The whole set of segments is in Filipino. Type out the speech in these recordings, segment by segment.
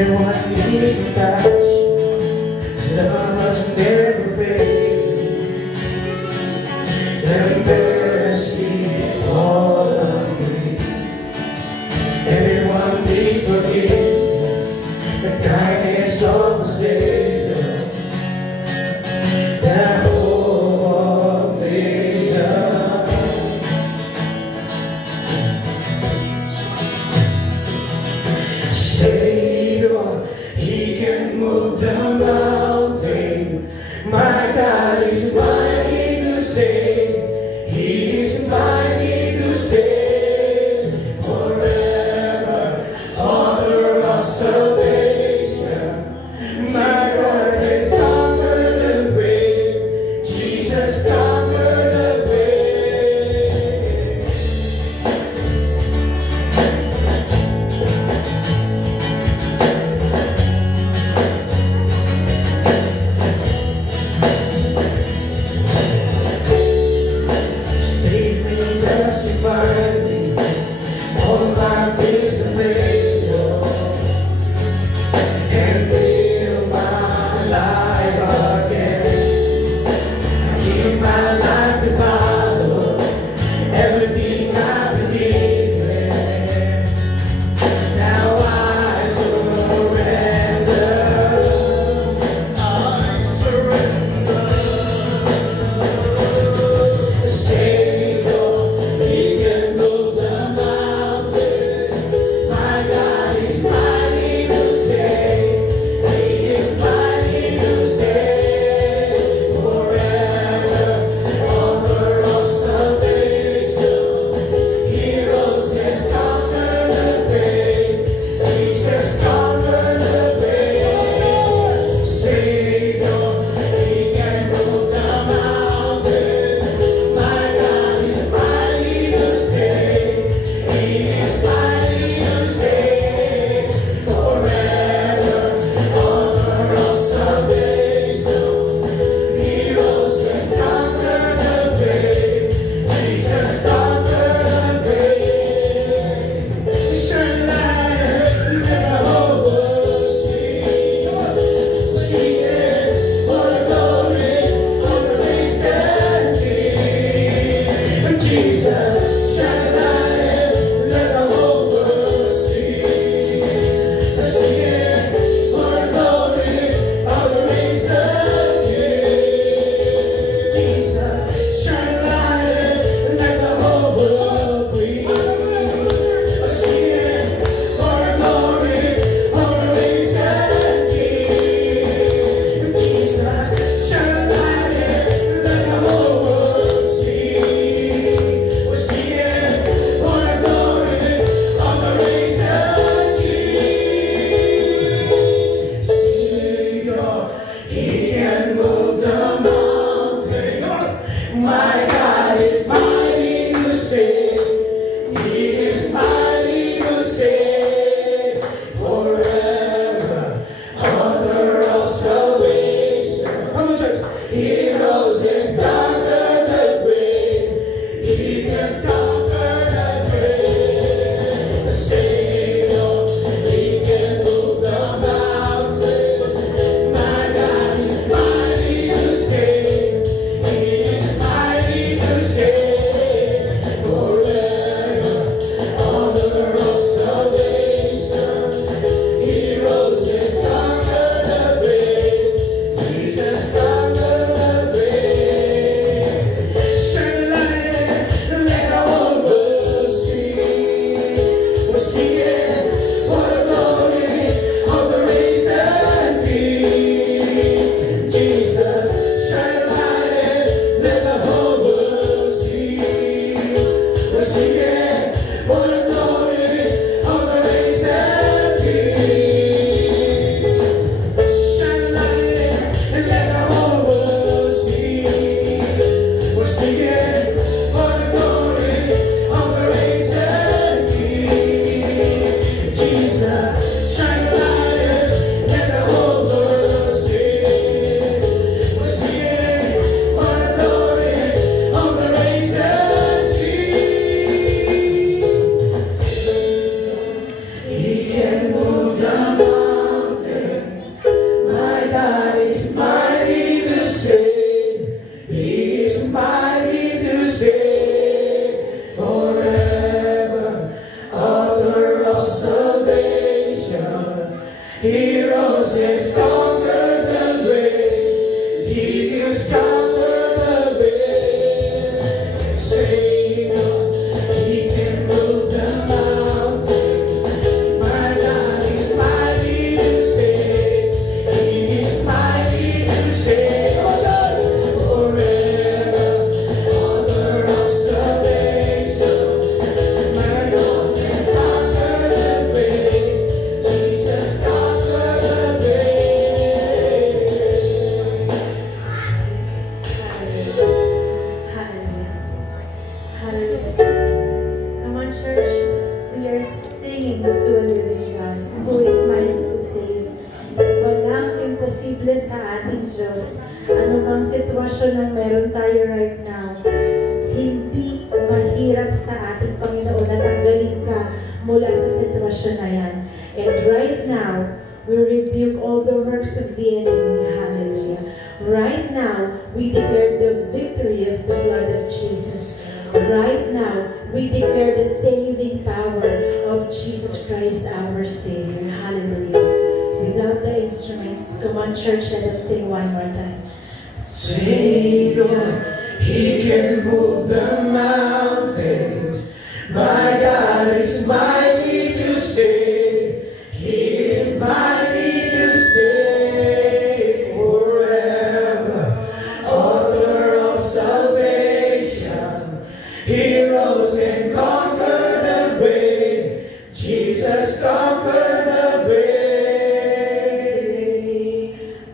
Everyone needs compassion. Love must never fail. And mercy all of me. Everyone needs forgiveness. The kindness of the Savior. That hope of vision. Savior, He can move the mountain. My God is mighty to save. He is mighty to save forever. Author of salvation. My God has conquered the grave. Jesus conquered the grave. has conquered the grave. He has conquered the grave. Saying He can move the mountain. My God is mighty to save. He is mighty to save. Forever, author of salvation. My God has conquered the grave. Jesus conquered the grave. Hallelujah. Hallelujah. Come on, church. We are singing to a living God who is mighty to save. Walang imposible sa ating Diyos. Ano bang sitwasyon ang meron tayo right now, hindi mahirap sa ating Panginoon na tanggalin ka mula sa sitwasyon na yan. And right now, we rebuke all the works of the enemy. Hallelujah. Right now, we declare the victory of the blood of Jesus. Right now, we declare the saving power of Jesus Christ, our Savior. Hallelujah. Without the instruments, come on, church, let us sing one more time. Savior, He can move the mountains. My God is mighty to save. He is mighty to save forever. Author of salvation. He rose and conquered the grave. Jesus conquered the grave.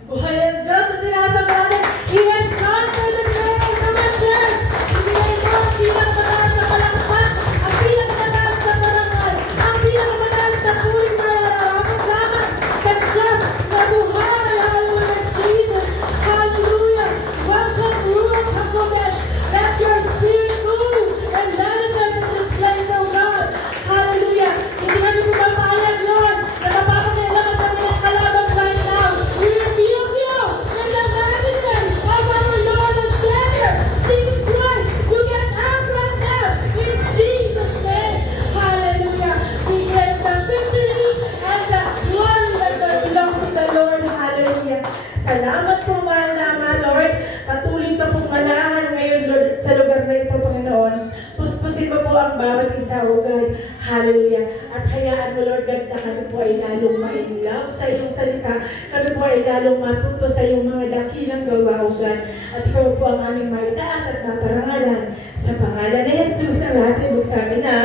Buhay ang Diyos ang sinasamba natin. He has conquered the grave. Come on, church. Ibigay mo ang pinakamataas na palakpak, ang pinakamataas na parangal, ang pinakamataas na tuloy na nararapat lamang sa Diyos na buhay. Hallelujah, Jesus. Hallelujah. Welcome, Ruach HaKodesh. Let your spirit move and manifest in this place, oh God. Hallelujah. Hindi kami pumapayag, Lord, na napapakailangan kami ng kalaban right now. We rebuke you in the majesty of our Lord and Savior, Jesus Christ. You get out right now in Jesus' name. Hallelujah. We get the victory and the glory that belongs to the Lord. Hallelujah. Salamat po, mahal na Ama, Lord. Patuloy ka pong manahan ngayon, Lord, sa lugar na ito, Panginoon. Puspusin mo po ang bawat isa, O God. Hallelujah. At hayaan mo, Lord God, na kami po ay lalong maingaw sa iyong salita. Kami po ay lalong matuto sa iyong mga dakilang gawa, O God. At ikaw po ang aming maitaas at naparangalan. Sa pangalan ni Jesus, ang lahat ay magsabi na,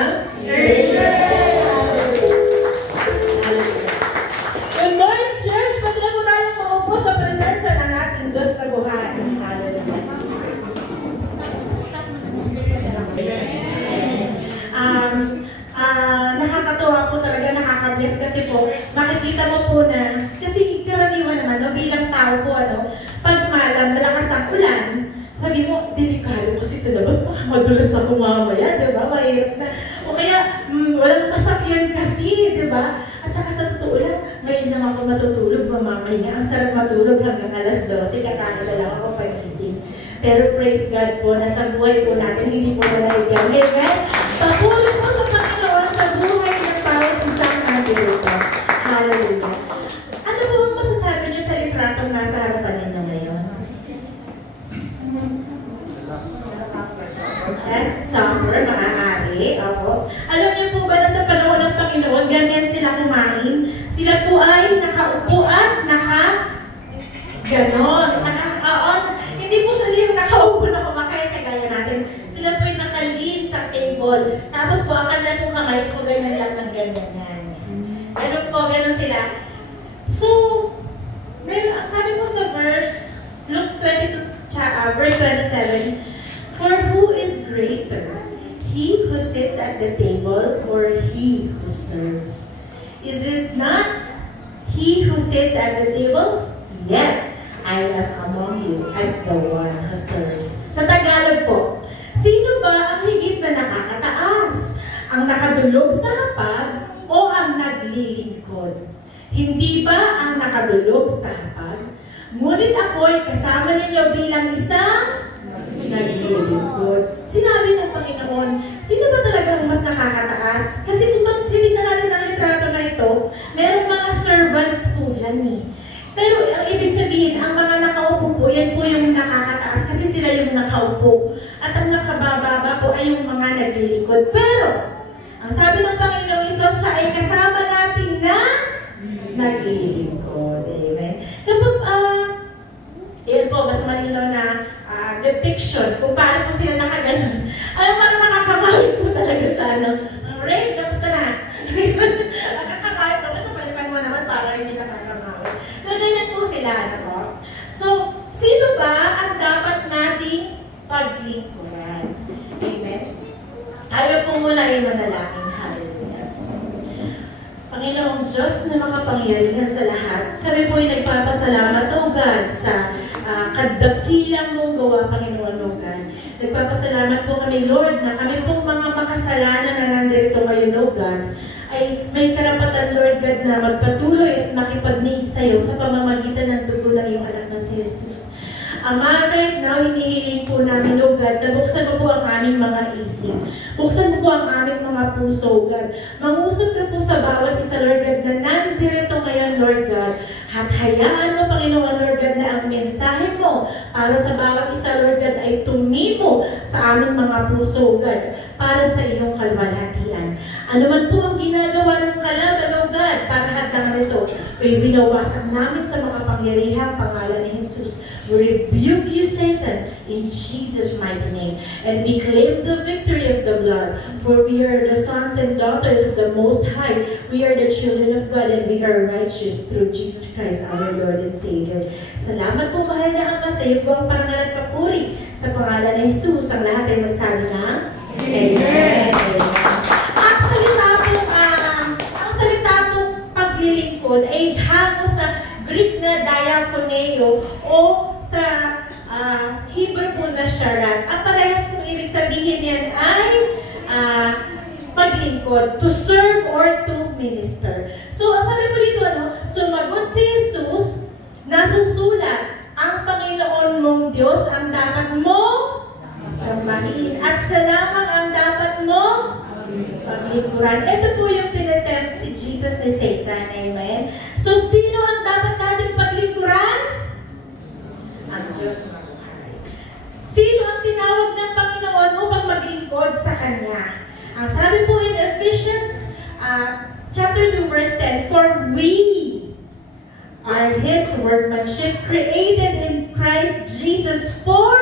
Amen! Hallelujah. Good morning, church! Pwede na po tayong maupo sa presensya ng ating Diyos na buhay. Hallelujah. Nakakatuwa po talaga, nakaka-bless kasi po, makikita mo po na, kasi karaniwan naman, no, bilang tao po, pag malakas ang ulan, sabi mo, delikado kasi sa labas, madulas ako mamaya, di ba? Mahirap na. O kaya, walang masakyan kasi, di ba? At saka sa totoo lang, ngayon lang ako matutulog, mamamaya. Ang sarap matulog hanggang alas 12, kakano na lang ako pagising. Pero praise God po, nasa buhay po natin, hindi po na naigamit. Patuloy po sa Panginoon sa buhay ng bawat isang natin ito. Hallelujah. Ano po ang masasabi niyo sa litratong nasa harapan ninyo ngayon? Last Supper, maaari. Ako. Alam niyo po ba na sa panahon ng Panginoon, ganyan sila kumain? Sila po ay nakaupo at ganon. Hindi po siya yung nakaupo na kumakain kagaya natin. Sila po yung nakalin sa table. Tapos po, akala po kamay po ganyan lang ng ganyan. Ganon po, ganon sila. So, sabi po sa verse, Luke 22, verse 27, for who is greater, he who sits at the table or he who serves? Is it not he who sits at the table? Yet, I am among you as the one who serves. Sa Tagalog po, sino ba ang higit na nakakataas? Ang nakadulog sa hapag o ang naglilingkod? Hindi ba ang nakadulog sa hapag? Ngunit ako'y kasama ninyo bilang isang naglilingkod. Sinabi ng Panginoon, sino ba talaga ang mas nakakataas? Kasi kung titignan natin ang litrato na ito, merong mga servants po dyan eh. sabihin, ang mga nakaupo po, yan po yung nakakataas kasi sila yung nakaupo. At ang nakabababa po ay yung mga naglilingkod. Pero, ang sabi ng Panginoong Isos, siya ay kasama natin na naglilingkod. Amen. Kapag, yan po, mas malinaw na depiction kung paano po sila nakaganon. Alam, parang nakakamawi po talaga sa ano. Ray, kamusta na? Nakakamawi po, kasi palitan mo naman para hindi nakakamawi. So, ganyan po sila, ano? So, sino ba ang dapat nating paglingkuran? Amen? Tayo po muna ay manalangin. Hallelujah. Panginoong Diyos na mga pangyarihan sa lahat, kami po ay nagpapasalamat, O God, sa kadakilang mong gawa, Panginoon, O God. Nagpapasalamat po kami, Lord, na kami pong mga makasalanan na nandito ngayon, O God, ay may karapatan, Lord God, na magpatuloy at makipagniig sa iyo sa pamamagitan ng dugo ng iyong anak na si Jesus. Ama, right now, hinihiling po namin, O God, na buksan mo po ang aming mga isip. Buksan mo po ang aming mga puso, O God. Mangusap ka po sa bawat isa, Lord God, na nandito ngayon, Lord God. At hayaan mo, Panginoon, Lord God, na ang mensahe mo para sa bawat isa, Lord God, ay tumimo sa aming mga puso, O God, para sa iyong kalwalhatian. Ano man po ang ginagawa ng kalaban, O God, para hatang ito, ay binawasan namin sa mga pangyarihang pangalan ni Jesus. We rebuke you, Satan, in Jesus' mighty name. And we claim the victory of the blood. For we are the sons and daughters of the Most High. We are the children of God and we are righteous through Jesus Christ, our Lord and Savior. Salamat po, mahal na Ama, sa iyo po ang parangal at papuri. Sa pangalan ni Jesus, ang lahat ay magsabi na Amen. Ang salita pong paglilingkod ay hango sa Greek na diakoneo o sa Hebrew po na sharat. Ang parehas pong ibig sabihin yan ay paglingkod, to serve or to minister. So, ang sabi po dito, sumagot si Jesus, nasusulat, ang Panginoon mong Diyos ang dapat mong sambahin. At siya lamang ang dapat mong paglingkuran. Ito po yung tinetempt si Jesus ni Satan. Amen? So, sino ang dapat natin paglingkuran? Ang Diyos mabuhay. Sino ang tinawag ng Panginoon upang maglingkod sa Kanya? Ang sabi po in Ephesians chapter 2 verse 10, for we are His workmanship created in Christ Jesus for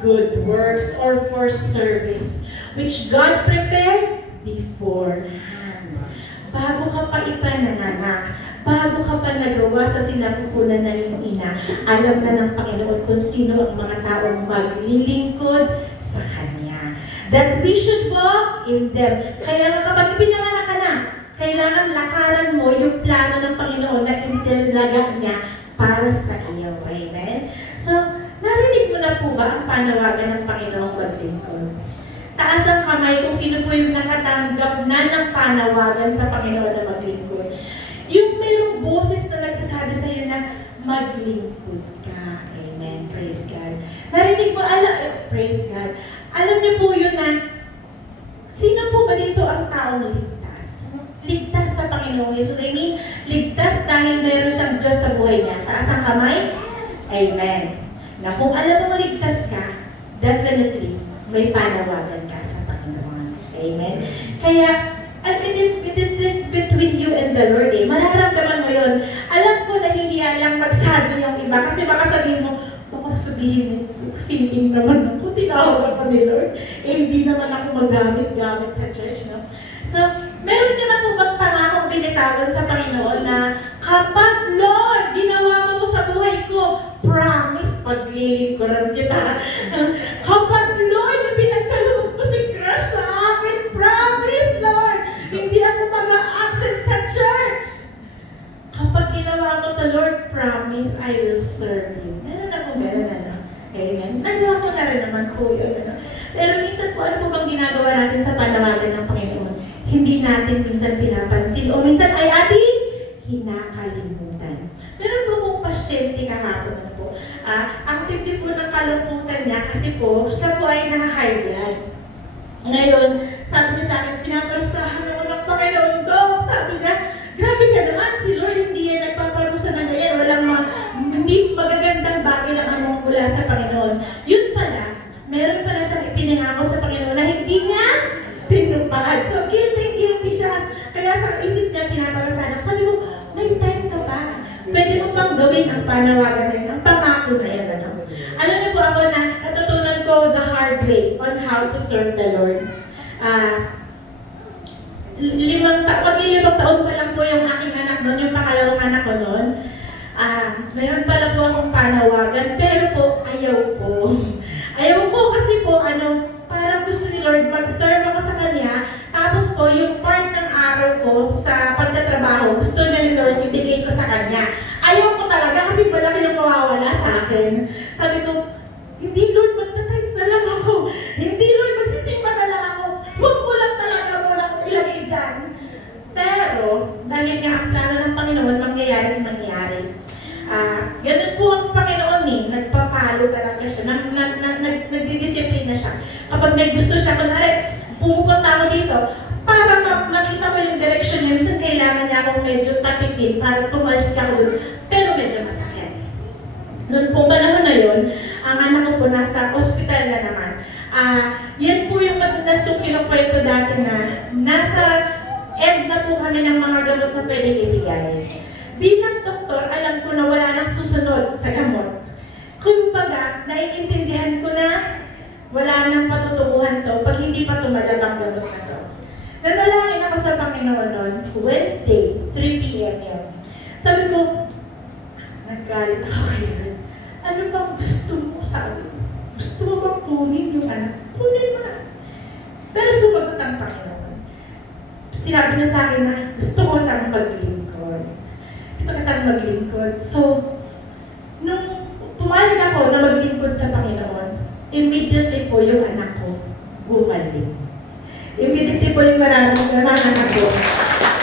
good works or for service, which God prepared beforehand. Bago ka pa ipananganak, bago ka pa nagawa sa sinapupunan ng iyong ina, alam na ng Panginoon kung sino ang mga taong maglilingkod sa Kanya. That we should walk in them. Kaya nga kapag pinanganak ka na, kailangan lakaran mo yung plano ng Panginoon na intilaga niya para sa iyo. Amen? So, narinig mo na po ba ang panawagan ng Panginoong maglingkod? Taas ang kamay kung sino po yung nakatanggap na ng panawagan sa Panginoon na maglingkod. Yung mayroong boses na nagsasabi sa iyo na maglingkod ka. Amen. Praise God. Narinig mo, praise God. Alam niyo po yun na, sino po ba dito ang taong ligtas? Ligtas sa Panginoong Yesus. I mean, ligtas dahil meron siyang Diyos sa buhay niya. Taas ang kamay? Amen. Na kung alam mo ligtas ka, definitely, may panawagan ka sa Panginoon. Amen. Kaya, and it is between you and the Lord eh. Mararamdaman mo yun. Alam ko, nahihiya lang magsabi yung iba. Kasi baka sabihin mo, feeling naman ako, tinawag ako ni Lord. Eh, hindi naman ako magamit-gamit sa church, no? So, meron ka na po bang pangakong binitawan sa Panginoon na kapag, Lord, ginawa mo sa buhay ko, promise, paglilingkuran kita. Kapag, Lord, na pinagkaloob mo si Crush sa akin, promise, Lord, hindi ako mag-a-absent sa church. Kapag ginawa mo to, Lord, promise, I will serve you. Meron ako meron, ano? Amen. Nagawa ko na rin naman po yun, ano? Pero minsan po, ano po bang ginagawa natin sa panawagan ng Panginoon? Hindi natin minsan pinapansin o minsan ay ating kinakalimutan. Meron po pong pasyente kahapon po. Ang tindi po ng kalungkutan niya kasi po, siya po ay naka-high blood. Ngayon, sabi niya sa akin, pinaparusahan ako ng Panginoon daw. Sabi niya, grabe ka naman, si Lord hindi yan nagpaparusa ng ganyan. Hindi niya pinaparusahan. Sabi ko, may time ka pa. Pwede mo pang gawin ang panawagan na yun, ang pangako na yun. Ano? Alam niyo po ako na natutunan ko the hard way on how to serve the Lord. Limang taon pa lang po yung aking anak noon, yung pangalawang anak ko noon. Mayroon pala po akong panawagan, pero po, ayaw ko. Ayaw ko kasi po, parang gusto ni Lord mag-serve ako sa Kanya, tapos po, yung part ng araw ko sa pagtatrabaho, gusto niya ni Lord ibigay ko sa Kanya. Ayaw ko talaga kasi malaki yung mawawala sa akin. Sabi ko, hindi Lord, magta-tights na lang ako. Hindi Lord, magsisimba na lang ako. Huwag mo lang talaga mo lang ilagay dyan. Pero, dahil nga ang plano ng Panginoon, mangyayari. Ganun po ang Panginoon nagpapalo talaga siya, nagdidisiplina siya. Kapag may gusto siya, kunwari, pumupunta ako dito, para makita mo yung direction niya, minsan kailangan niya akong medyo tapikin para tumalis ka doon, pero medyo masakit. Noon pong panahon na yun, ang anak ko po nasa ospital na naman. Yan po yung madalas yung kinukwento dati na nasa end na po kami ng mga gamot na pwedeng ibigay. Bilang doktor, alam ko na wala nang susunod sa gamot. Kumbaga, naiintindihan ko na wala nang patutunguhan to pag hindi pa tumalab ang gamot na to. Nanalangin ako sa Panginoon noon, Wednesday, 3 p.m. yun. Sabi ko, naggalit ako kayo. Ano bang gusto mo sa akin? Gusto mo bang kunin yung anak? Kunin mo na. Pero sumagot ang Panginoon. Sinabi niya sa akin na gusto ko tayong maglingkod. Gusto ko tayong maglingkod. So, nung pumalig ako na maglingkod sa Panginoon, immediately po yung anak ko gumaling. Immediately po yung mararamdaman ako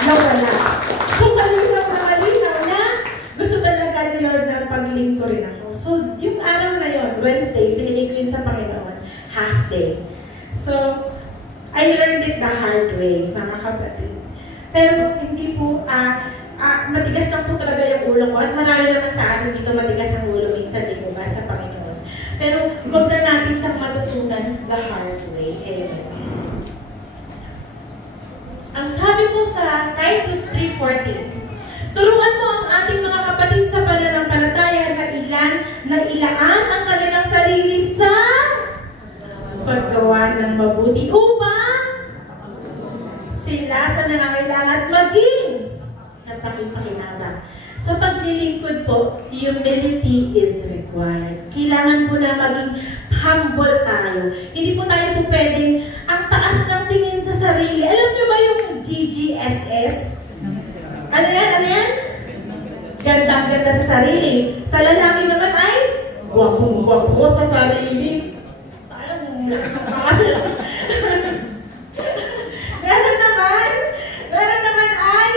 nawala. So, malinaw na gusto talaga ni Lord na paglingkod rin ako. So, yung araw na yun, Wednesday, binigay ko yun sa Panginoon, half day. So, I learned it the hard way, mga kapatid. Pero hindi po, matigas lang po talaga yung ulo ko. At marami naman sa atin dito matigas ang ulo minsan, di po ba, sa Panginoon. Pero huwag na natin siyang matutunan the hard way. Amen. Ang sabi po sa Titus 3:14, turuan mo ang ating mga kapatid sa pananampalataya na ilaan ang kanilang sarili sa paggawa ng mabuti upang sila sa nangangailangan at maging napakipakinabang. Sa paglilingkod po, humility is required. Kailangan po na maging humble tayo. Hindi po tayo po pwedeng ang taas ng tingin sa sarili. Alam niyo ba yung GGSS? Ano yan? Ano yan? Ganda-ganda sa sarili. Sa lalaki naman ay gwapong-gwapo sa sarili. Parang meron naman ay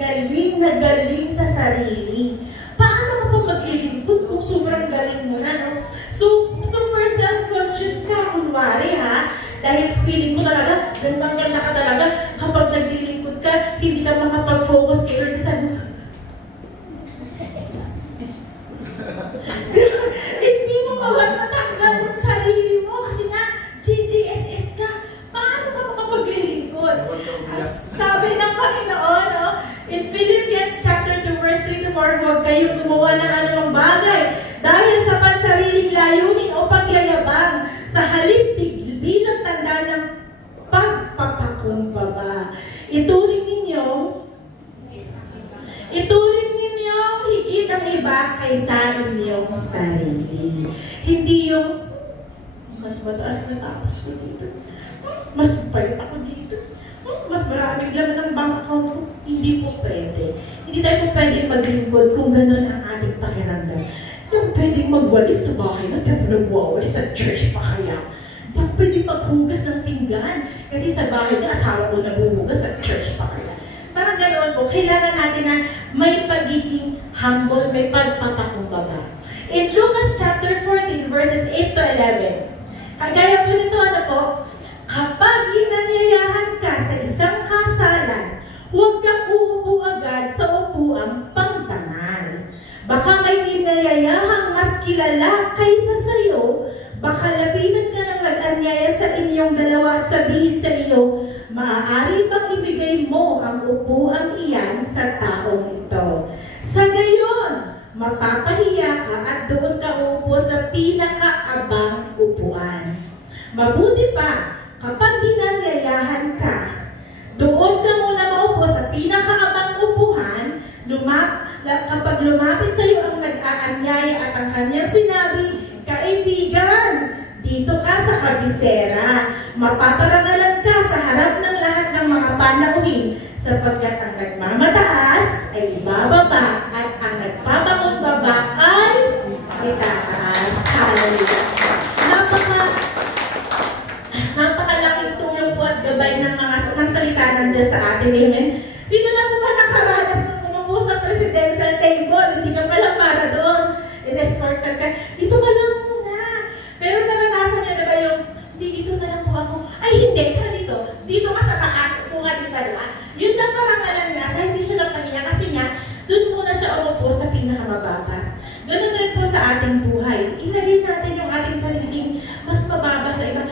galing na galing sa sarili. Paano ka po maglilingkod kung sobrang galing mo na, no? So super self-conscious ka, kunwari ha, dahil feeling mo talaga, gandang-ganda ka talaga, kapag naglilingkod ka, hindi ka makapag-focus kay Lord, sabi mo, hindi mo matanggal yung sarili mo kasi nga, GGSS ka, paano ka makapaglilingkod? Sabi ng Panginoon, no? In Philippians chapter 2, verse 3-4, huwag kayong gumawa ng anumang bagay dahil sa pansariling layunin o pagyayabang, sa halip bilang tanda ng pagpapakumbaba. Ituring ninyo higit ang iba kaysa inyong sarili. Hindi yung mas mataas na tapos ko dito, mas payat ako dito, mas maraming laman ng bank account ko. Hindi po pwede. Hindi tayo po pwede maglingkod kung gano'n ang ating pakiramdam. Yung pwedeng magwalis sa bahay na tayo nagwawalis sa church pa kaya. Yung pwede maghugas ng pinggan kasi sa bahay na asawa ko naghuhugas sa church pa kaya. Parang ganoon po, kailangan natin na may pagiging humble, may pagpapakumbaba. In Lucas chapter 14, verses 8-11, kagaya po nito, ano po, kapag inanyayahan ka sa isang kasalan, huwag kang uupo agad sa upuang pangtangal. Baka may inayayahang mas kilala kaysa sa iyo, baka lapitan ka ng nag-anyaya sa inyong dalawa at sabihin sa iyo, maaari bang ibigay mo ang upuang iyan mapapahiya ka at doon ka uupo sa pinakaabang upuan. Mabuti pa, kapag dinanyayahan ka, doon ka muna maupo sa pinakaabang upuhan, kapag lumapit sa iyo ang nag-aanyaya at ang kanyang sinabi, kaibigan, dito ka sa kabisera, mapaparangalan ka sa harap ng lahat ng mga panauhin, sapagkat ang nagmamataas ay bababa at ang nagpapakumbaba ay itataas. Hallelujah. Napakalaking tulong po at gabay ng mga salita ng Diyos sa atin. Amen. Sino na po ba nakaranas ng umupo sa presidential table? Hindi ka pala para doon. In-escort ka. Dito ka lang muna. Pero naranasan niyo na ba yung, hindi, dito na lang po ako. Ay, hindi. Tara dito. Dito ka sa taas. Upo ka di pala. Yun lang parangalan nga siya. Hindi siya napahiya kasi nga, doon muna siya umupo sa pinakamababa. Ganun rin po sa ating buhay. Ilagay natin yung ating sariling mas mababa sa iba.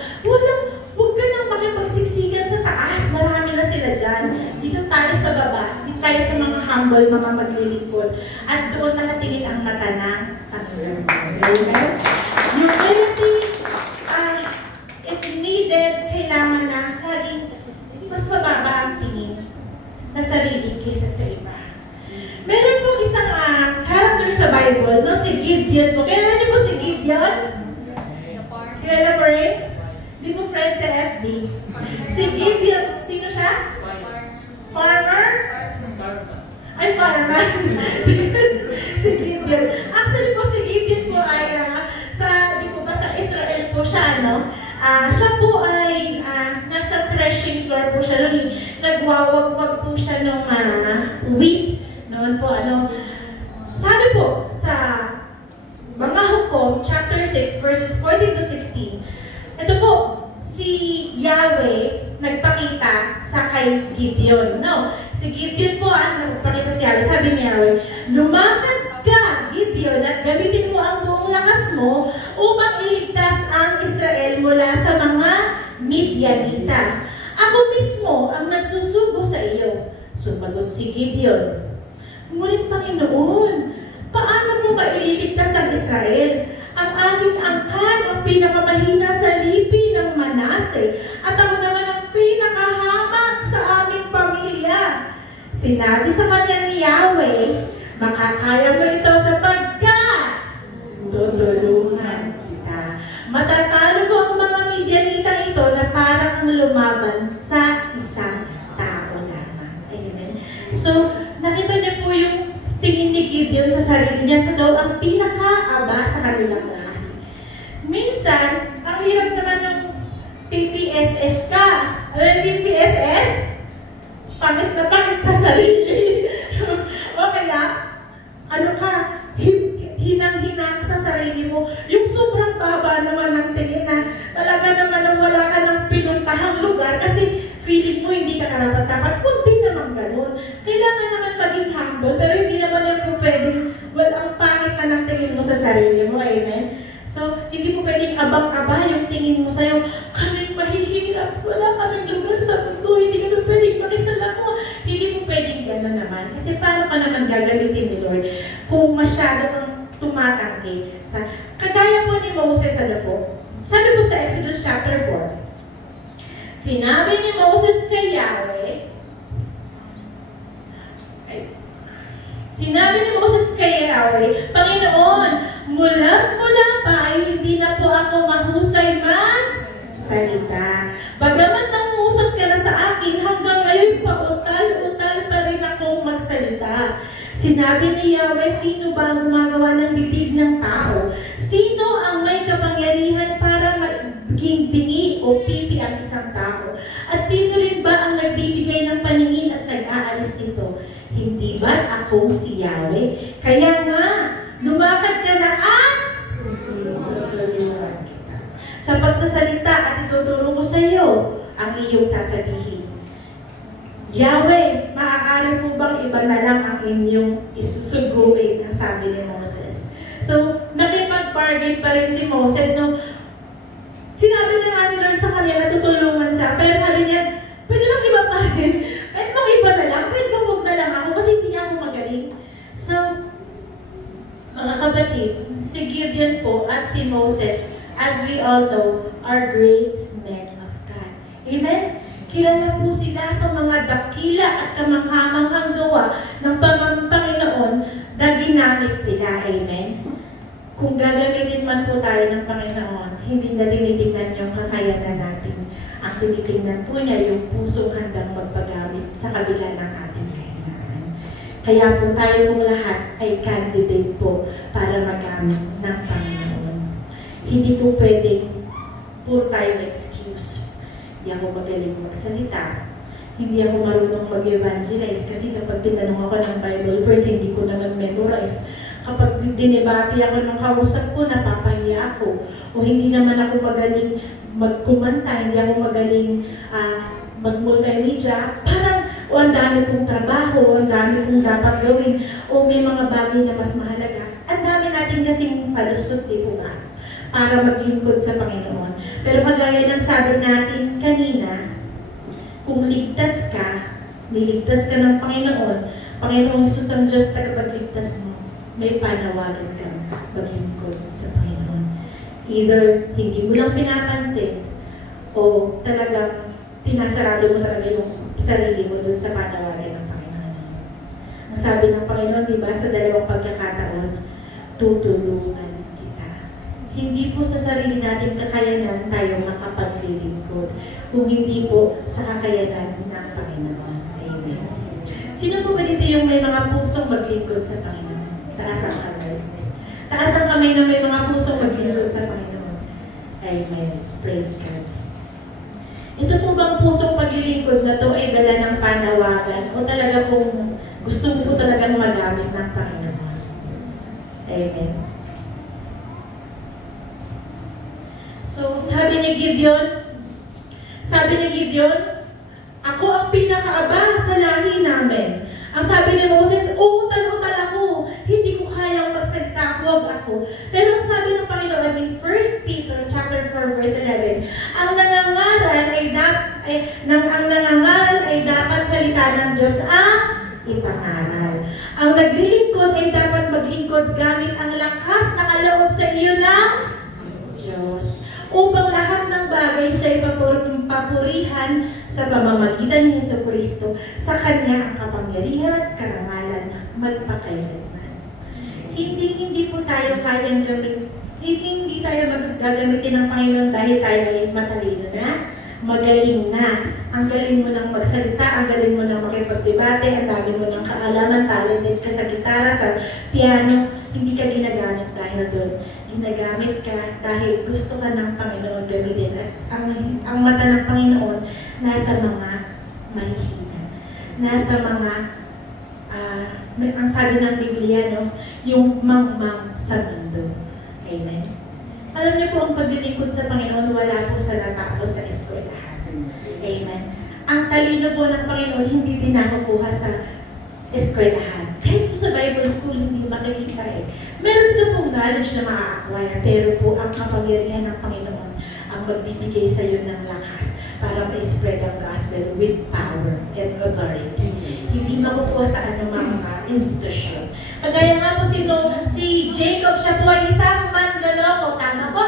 Huwag ka nang makipagsiksikan sa taas. Marami na sila dyan. Dito tayo sa baba. Dito tayo sa mga humble, mga maglilingkod. At doon nakatingin ang mata ng Panginoon. Humility is needed. Kailangan na laging mas mababa ang tingin na sarili kaysa sa iba. Meron po isang character sa Bible, no? Si Gideon po. Kilala niyo po si Gideon? Kilala po rin? Di po friend sa FB. Si Gideon, sino siya? Farmer? Ay, farmer. Si Gideon. Actually po, si Gideon po ay, di po ba sa Israel po siya, no? Siya po ay, nasa threshing floor po siya. Nagwawag-wag po siya ng wheat. Noon po, sabi po sa mga Hukom, chapter 6, verses 14 to 16, ito po, si Yahweh nagpakita sa kay Gideon. No? Si Gideon po, nagpakita si Yahweh, sabi ni Yahweh, lumakad ka, Gideon, at gamitin mo ang buong lakas mo upang iligtas ang Israel mula sa mga Midianita. Ako mismo ang nagsusugo sa iyo. Sumagot si Gideon, ngunit Panginoon, paano mo maililigtas ang Israel? Ang aking angkan ang pinakamahina sa lipi ng Manase at ako naman ang pinakahamak sa aming pamilya. Sinabi sa kanya ni Yahweh, makakaya mo ito sapagkat tutulungan kita. Matatalo ko ang mga Midianita ito na parang lumaban sa isang tao lamang. Amen. So, nakita niyo po yung tingin ni Gideon sa sarili niya. Siya daw ang pinaka-aba sa kanilang lahi. Minsan, ang hirap naman yung PPSS ka. PPSS? Pangit na pangit sa sarili. O kaya, hinang-hina sa sarili mo. Yung sobrang baba naman ng tingin na talaga naman wala ka ng pinuntahang lugar kasi feeling mo hindi ka karapat-dapat. Kunti naman ganun. Kailangan naman maging humble, pero hindi naman yung po pwedeng, ang pangit na ng tingin mo sa sarili mo. Amen? So, hindi mo pwedeng abang-aba yung tingin mo sa'yo, kaming mahihirap, wala kaming lugar sa mundo, hindi kami pwedeng makisalamu. Hindi mo pwedeng gano'n naman. Kasi paano ka naman gagamitin ni Lord kung masyado kang tumatanggi? Kagaya po ni Moses, po, sabi po sa Exodus chapter 4, sinabi ni Moses kay Yahweh, Panginoon, mula pa ay hindi na po ako mahusay magsalita. Bagamat nangusap ka na sa akin, hanggang ngayon pautal-utal pa rin akong magsalita. Sinabi ni Yahweh, sino ba ang gumagawa ng bibig ng tao? Sino ang may kapangyarihan para maging bingi o pipi ang isang tao? At sino rin ba ang nagbibigay ng paningin at nag-aalis nito? Hindi ba akong si Yahweh? Kaya nga, lumakad ka na at tutulungan kita. Sa pagsasalita at ituturo ko sa iyo ang iyong sasabihin. Yahweh, maaari po bang iba na lang ang inyong isusuguin, ang sabi ni Moses. So, nakipag-bargain pa rin si Moses. No? Sinabi na nga ni Lord sa kanya na tutulungan siya. Pero sabi niya, pwede bang iba pa rin? Pwede bang iba na lang? Pwede bang huwag na lang ako? Kasi hindi niya ako magaling. So, at si Moses, as we all know, are great men of God. Amen? Kilala po sila sa mga dakila at kamanghamanghang gawa ng Panginoon na ginamit sila. Amen? Kung gagamitin man po tayo ng Panginoon, hindi na tinitingnan yung kakayanan natin. Ang tinitingnan po niya yung pusong handang magpagamit sa kabila ng ating kailangan. Kaya po tayo pong lahat ay candidate po para magamit ng Panginoon. Hindi po pwedeng puro tayo excuse. Hindi ako magaling magsalita. Hindi ako marunong mag-evangelize kasi kapag tinanong ako ng Bible verse, hindi ko naman memorize. Kapag dinebati ako ng kausap ko, napapahiya ako. O hindi naman ako magaling magkumanta, hindi ako magaling mag-multimedia. Parang, o ang dami kong trabaho, ang dami kong dapat gawin, o may mga bagay na mas mahalaga. Ang dami natin kasing palusot, di po ba? Para maglingkod sa Panginoon. Pero kagaya ng sabi natin kanina, kung ligtas ka, niligtas ka ng Panginoon, Panginoong Isus ang Diyos tagapagligtas mo, may panawagan kang maglingkod sa Panginoon. Either hindi mo lang pinapansin, o talagang tinasarado mo talaga yung sarili mo dun sa panawagan ng Panginoon. Ang sabi ng Panginoon, di ba, sa dalawang pagkakataon, tutulungan kita. Hindi po sa sarili natin kakayanan tayo makapaglilingkod, kung hindi po sa kakayanan ng Panginoon. Amen. Sino po ba dito yung may mga pusong maglingkod sa Panginoon? Taas ang kamay. Taas ang kamay na may mga pusong maglingkod sa Panginoon. Amen. Praise God. Ito po bang pusong paglilingkod na to ay dala ng panawagan o talaga pong gusto mo po talagang magamit ng Panginoon? Amen. So, sabi ni Gideon, ako ang pinakaabang sa lahi namin. Ang sabi ni Moses, uutal-utal ako, hindi ko kayang magsalita, huwag ako. Pero ang sabi ng Panginoon in 1 Peter chapter 4 verse 11, ang nangangaral ay dapat salita ng Diyos ang ipangaral. Ang naglilingkod ay dapat maglingkod gamit ang lakas na kaloob sa iyo ng Diyos. Upang lahat ng bagay siya ay papurihan sa pamamagitan ni Jesucristo, sa Kanya ang kapangyarihan at karangalan magpakailanman. Hindi po tayo kayang hindi tayo magagamitin ng Panginoon dahil tayo ay matalino na, magaling na. Ang galing mo nang magsalita, ang galing mo nang makipagdebate, ang dami mo nang kaalaman, talented ka sa gitara, sa piano, hindi ka ginagamit dahil doon. Ginagamit ka dahil gusto ka ng Panginoon gamitin. At ang mata ng Panginoon nasa mga mahihina. Nasa mga, ang sabi ng Biblia, no, yung mangmang sa mundo. Amen. Alam niyo po, ang paglilingkod sa Panginoon, wala po sa natapos sa eskwelahan. Amen. Ang talino po ng Panginoon, hindi din nakukuha sa eskwelahan. Kahit po sa Bible school, hindi makikita eh. Meron ka pong knowledge na ma-acquire, pero po ang kapangyarihan ng Panginoon ang magbibigay sa iyo ng lakas para ma-spread ang gospel with power and authority. Hindi makukuha sa anumang institusyon. Kagaya nga po si Jacob, siya po ay isang manloloko. Tama po?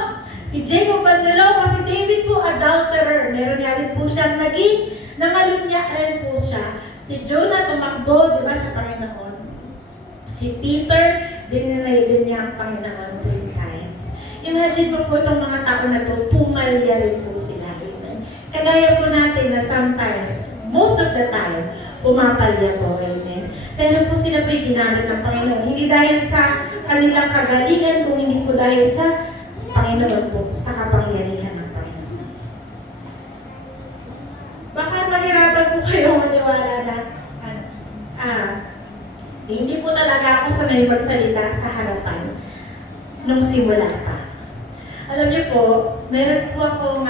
Si Jacob manloloko, si David po adulterer. Meron nga rin po siyang naging nangalunya rin po siya. Si Jonah tumakbo, di ba, sa Panginoon. Si Peter, dinilay din niya ang Panginoon 3 times. Imagine po itong mga tao na ito, pumalya rin po sila. Amen. Kagaya po natin na sometimes, most of the time, pumapalya po. Amen. Pero po sila po yung ginamit ng Panginoon. Hindi dahil sa kanilang kagalingan, kung hindi po dahil sa Panginoon po, sa kapangyarihan ng Panginoon. Baka mahirapan po kayo maniwala na hindi po talaga ako sanay magsalita sa harapan nung simula pa. Alam niyo po, meron po akong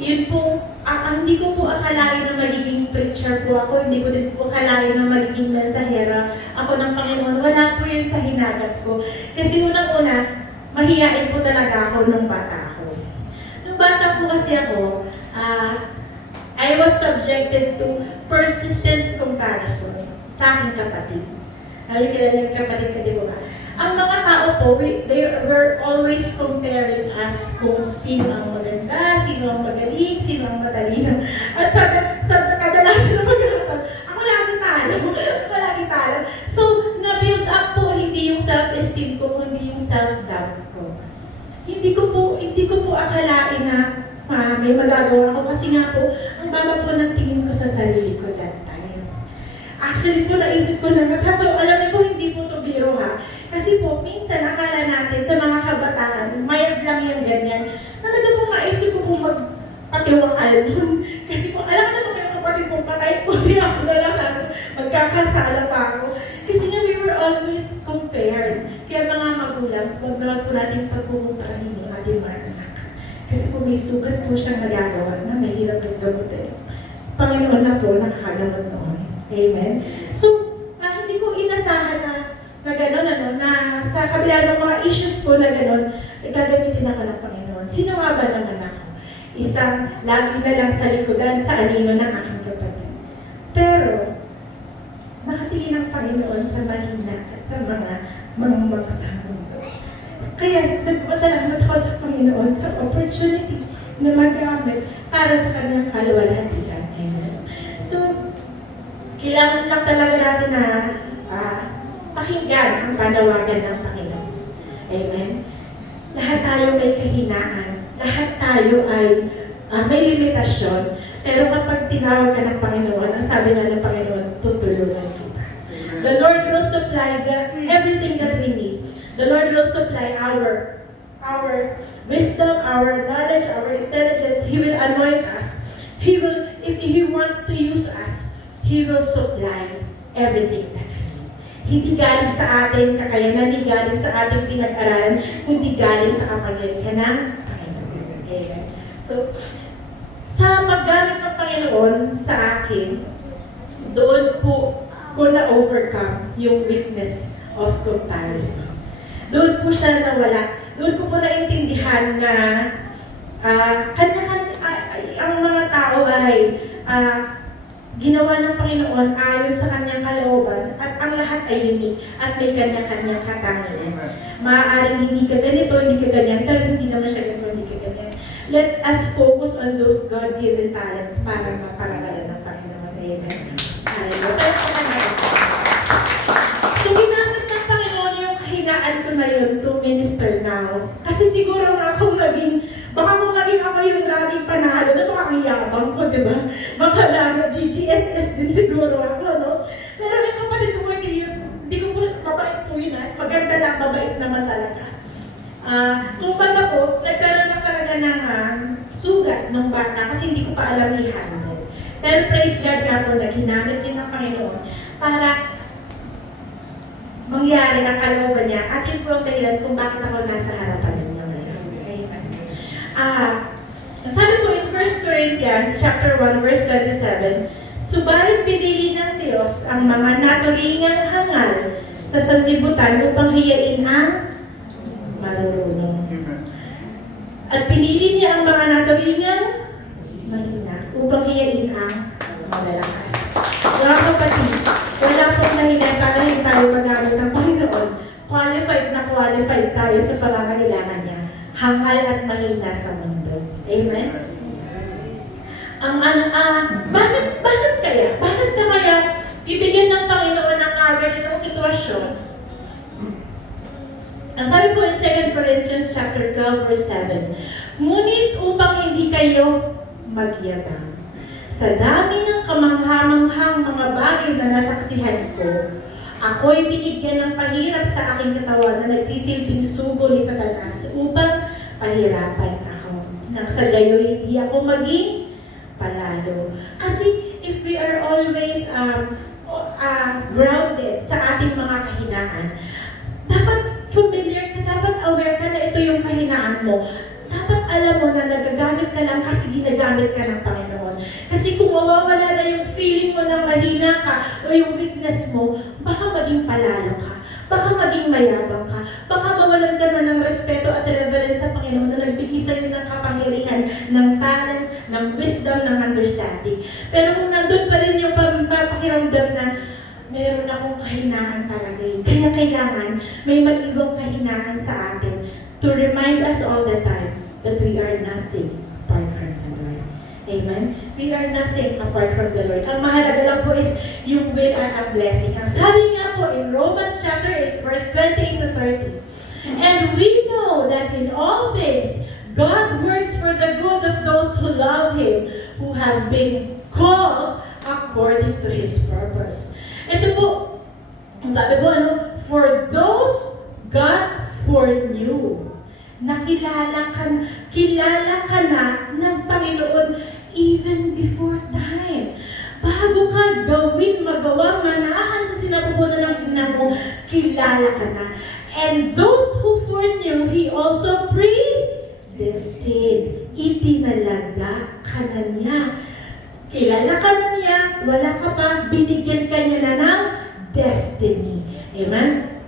yun po, hindi ko po akalain na magiging preacher po ako, hindi ko din po akalain na magiging mensahera ako ng Panginoon. Wala po yun sa hinagat ko. Kasi unang-una, mahihain po talaga ako nung bata ako. Nung bata po kasi ako, I was subjected to persistent comparison sa aking kapatid. Alam niyo, kilala yung kapatid ko, di ba? ang mga tao po, we're always comparing us kung sino ang maganda, sino ang magaling, sino ang matalino. At sa kadalasan na magkakataon, ako lagi talo. So, na-build up po hindi yung self-esteem ko, hindi yung self-doubt ko. Hindi ko po akalain na may magagawa ko kasi nga po, ang baba po ng tingin ko sa sarili ko that time. Actually po, naisip ko na, so alam niyo po, hindi po ito biro ha. Kasi po, minsan akala natin sa mga kabataan, mayag lang yung ganyan. Talaga po naisip ko po magpatiwakal nun. Kasi po, alam na po kayo kapatid po, patay po, di ako na lang sabi, magkakasala pa ako. Kasi nga, we were always compared. Kaya mga magulang, huwag naman po natin pagkukumparahin yung ating mga anak. Kasi po may sugat po siyang nagagawa na mahirap yung gamutin. Panginoon na po, nakakagamot noon. Amen? So, hindi ko inasahan na gano'n, na sa kabila ng mga issues ko na gano'n, gagamitin ako ng Panginoon. Sino nga ba naman ako? Isang lagi na lang sa likodan, sa anino ng aking kapatid. Pero, nakatingin ang Panginoon sa mahina at sa mga mamagsak mundo. Kaya, nagpasalamat ako sa Panginoon sa opportunity na magamit para sa kanyang kaluwalhatian. Amen. So, kailangan lang talaga natin na pakinggan ang panawagan ng Panginoon. Amen. Lahat tayo may kahinaan. Lahat tayo ay may limitasyon. Pero kapag tinawag ka ng Panginoon, ang sabi nga ng Panginoon, tutulungan kita. The Lord will supply everything that we need. The Lord will supply our wisdom, our knowledge, our intelligence. He will anoint us. If He wants to use us, He will supply everything that we need. Hindi galing sa ating kakayanan, hindi galing sa ating pinag-aralan, kundi galing sa kapangyarihan ng Panginoon. Amen. So, sa paggamit ng Panginoon sa akin, doon po ko na-overcome yung weakness of comparison. Doon po siya nawala. Doon ko po naintindihan na ang mga tao ay ginawa ng Panginoon ayon sa kanyang kalooban at ang lahat ay unique at may kanya-kanyang katangian. Maaaring hindi ka ganito, hindi ka ganyan, pero hindi naman siya ganito, hindi ka ganyan. Let us focus on those God-given talents para maparagalan ng Panginoon. Amen. So, ginamit ng Panginoon yung kahinaan ko na yun to minister now. Kasi siguro nga kung baka kung naging ako yung laging panalo, na baka ang yabang ko, di ba? Baka laging GGSS din siguro ako, no? Pero yung kapatid ko, hindi ko po, mabait po yun, ha? Maganda lang, mabait naman talaga. Kung baga po, nagkaroon lang talaga ng sugat ng bata kasi hindi ko pa alam i-handle. Pero praise God nga po, ginamit din ng Panginoon para mangyari ang kalooban niya at yun po ang dahilan kung bakit ako nasa harapan ninyo ngayon. Sabi po in 1 Corinthians chapter 1 verse 27, subalit piliin ng Diyos ang mga naturingang hangal sa sanlibutan upang hiyain ang marurunong. At pinili niya ang mga naturingang mahina upang hiyain ang malalakas. Mga kapatid, wala pong dahilan para hindi tayo magamit ng Panginoon. Qualified tayo sa pangangailangan niya. Hangal at mahina sa mundo. Amen? Bakit kaya? Bakit ka kaya ibigyan ng Panginoon ng ganitong sitwasyon? Ang sabi po in 2 Corinthians chapter 12 verse 7, ngunit upang hindi kayo magyabang, sa dami ng kamangha-manghang mga bagay na nasaksihan ko, ako'y binigyan ng pahirap sa aking katawan na nagsisilbing sugo ni Satanas upang pahirapan ako. Nang sa gayoy, hindi ako maging palalo. Kasi if we are always grounded sa ating mga kahinaan, dapat familiar ka, dapat aware ka na ito yung kahinaan mo. Dapat alam mo na nagagamit ka lang kasi ginagamit ka ng Panginoon. Kasi kung mawawala na yung feeling mo na mahina ka o yung weakness mo, baka maging palalo ka. Baka maging mayabang ka. Baka mawalan ka na ng respeto at reverence sa Panginoon na nagbigay sa'yo ng kapangyarihan, ng talent, ng wisdom, ng understanding. Pero kung nandun pa rin yung papakiramdam na meron akong kahinaan talaga eh. Kaya kailangan may mag-ibang kahinaan sa atin to remind us all the time that we are nothing apart from the Lord. Amen? We are nothing apart from the Lord. Ang mahalaga lang po is yung will at ang blessing. Ang sabi nga po in Romans chapter 8, verse 28 to 30, and we know that in all things, God works for the good of those who love Him, who have been called according to His purpose. Ito po, sabi po for those God foreknew, kilala ka na ng Panginoon even before time. Bago ka magawa, manahan sa sinapupunan ng ina mo, kilala ka na. And those who foreknew, He also predestined. Itinalaga ka na niya. Kilala ka na niya, wala ka pa, binigyan ka niya na ng destiny. Amen?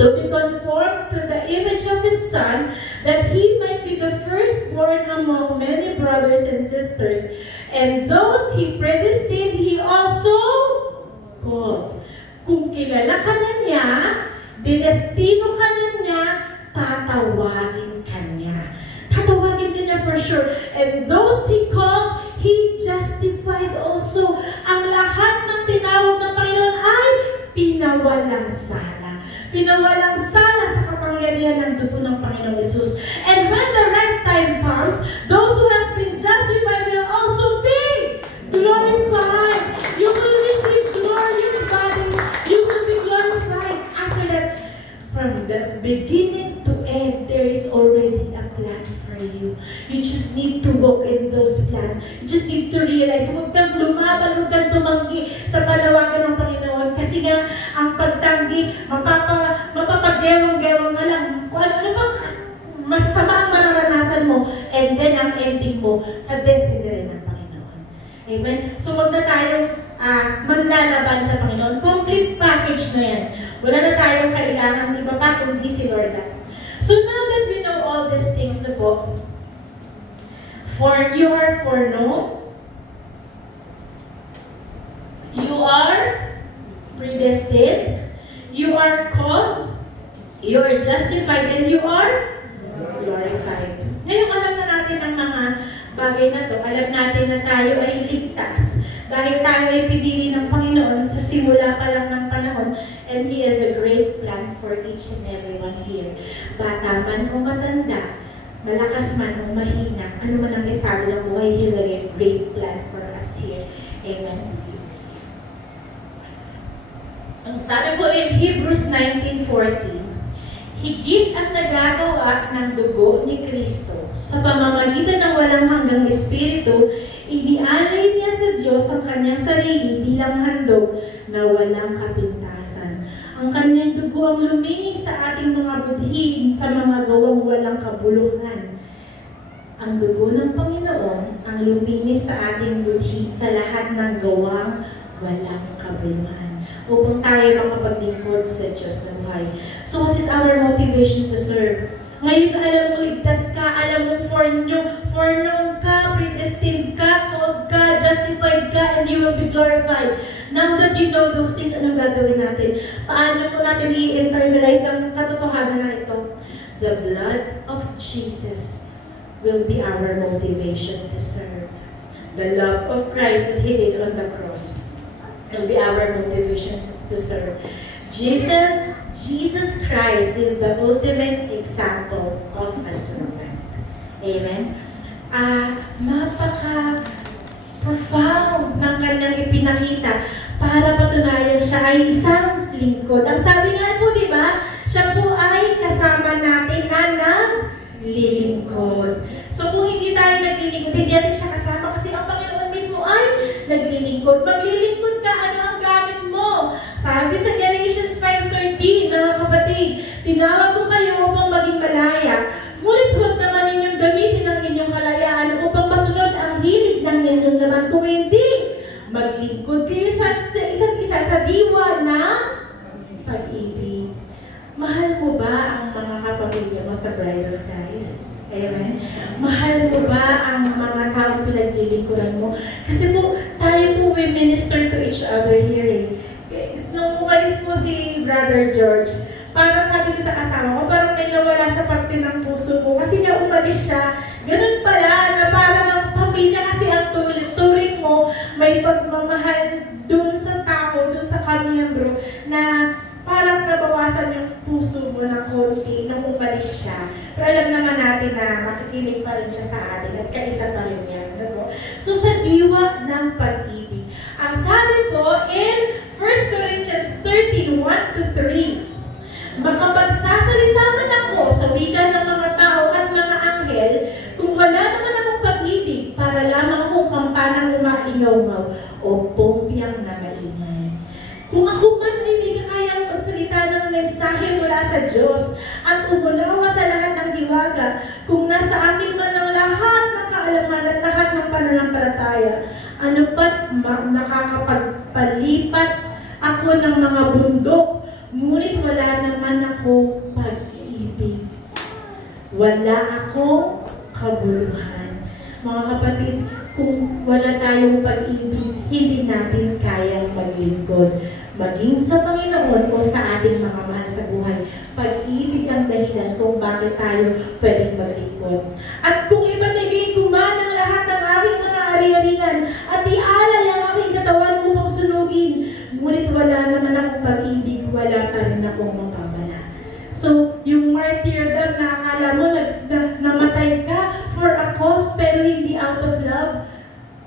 To be conformed to the image of His Son, that He might be the firstborn among many brothers and sisters. And those He predestined, He also called. Kung kilala ka na niya, dinestino ka na niya, tatawagin ka niya. Tatawagin ka niya for sure. And those He called, He justified also. Ang lahat ng tinawag ng Panginoon ay pinawalang sala. Pinawalang sala sa kapangyarihan ng dugo ng Panginoong Jesus. And when the right time comes, those who has been justified will also be glorified. You will receive glorious bodies. You will be glorified. After that, from the beginning to end, there is already a plan for you. You just need to walk in those plans. You just need to realize, huwag kang lumaban, huwag kang tumanggi sa panawagan ng Panginoon. Kasi nga, ang pagtanggi, mapapagewang-gewang ka lang. Kung ano bang masasama ang mararanasan mo, and then ang ending mo sa destiny rin ng Panginoon. Amen? So, huwag na tayong manlalaban sa Panginoon. Complete package na yan. Wala na tayong kailangan iba pa kundi si Lord. So now that we know all these things na po, you are foreknown, you are predestined, you are called, you are justified, and you are glorified. Ngayon alam na natin ang mga bagay na to. Alam natin na tayo ay ligtas. Dahil tayo ay pinili ng Panginoon sa simula pa lang ng panahon, and He has a great plan for each and everyone here. Bata man o matanda, malakas man o mahina, ano man ang estado ng buhay, He has a great plan for us here. Amen. Ang sabi po in Hebrews 19:14, higit ang nagagawa ng dugo ni Kristo sa pamamagitan ng walang hanggang Espiritu, inialay niya sa Diyos ang kanyang sarili bilang handog na walang kapintasan. Ang kanyang dugo ang lumingin sa ating mga budhi sa mga gawang walang kabuluhan. Ang dugo ng Panginoon ang lumingin sa ating budhi sa lahat ng gawang walang kabuluhan, upang tayo makapaglingkod sa Diyos ng buhay. So what is our motivation to serve? Ngayon alam mo, ligtas ka, alam mo, foreknown ka, predestined ka, called ka, justified ka, and you will be glorified. Now that you know those things, anong gagawin natin? Paano po natin i-internalize ang katotohanan na ito? The blood of Jesus will be our motivation to serve. The love of Christ that He did on the cross will be our motivation to serve. Jesus Christ is the ultimate example of a servant. Amen? Napaka-profound ng kanyang ipinakita para patunayan siya ay isang lingkod. Ang sabi nga po, di ba? Siya po ay kasama natin na naglilingkod. So kung hindi tayo naglilingkod, hindi natin siya kasama kasi ang Panginoon mismo ay naglilingkod. Maglilingkod ka, ano ang gamit mo? Sabi sa Galatians 5:13, mga kapatid, tinawag ko kayo upang maging malaya. Ngunit huwag naman ninyong gamitin ang inyong kalayaan upang masunod ang hilig ng inyong laman. Kung hindi, maglingkod kayo sa isa't isa sa diwa na pag-ibig. Mahal mo ba ang mga kapamilya mo sa Bride of Christ? Amen? Mahal mo ba ang mga taong pinaglilingkuran mo? Kasi po, tayo po we minister to each other here eh. Nung umalis po si Brother George, parang sabi ko sa asawa ko, parang may nawala sa parte ng puso ko. Kasi nga umalis siya, ganun pala, na parang ang pamilya kasi ang turing mo, may pagmamahal dun sa tao, dun sa kamiyembro, na parang nabawasan yung puso mo ng konti nung umalis siya. Pero alam naman natin na makikinig pa rin siya sa atin at kaisa pa rin yan. So sa diwa ng pag-ibig. Ang sabi ko in 1 Corinthians 13:1-3, makapagsasalita man ako sa wika ng mga tao at mga anghel, kung wala naman akong pag-ibig, para lamang akong kampanang umalingaw-ngaw o pumpiyang na maingay. Kung ako man ay may kayang magsalita ng mensahe mula sa Diyos at umunawa sa lahat ng hiwaga, kung nasa akin man ang lahat ng kaalaman at lahat ng pananampalataya, ano pa't nakakapagpalipat ako ng mga bundok, ngunit wala naman ako pag-ibig. Wala akong kabuluhan. Mga kapatid, kung wala tayong pag-ibig, hindi natin kayang maglingkod. Maging sa Panginoon o sa ating mga mahal sa buhay, pag-ibig ang dahilan kung bakit tayo pwedeng maglingkod. At kung ipanigay ko man ang lahat ng aking mga ari-arian at ialay ang aking katawan upang sunugin, ngunit wala naman akong pag-ibig, wala pa rin akong mapapala. So, yung martyrdom na akala mo namatay ka for a cause pero hindi out of love,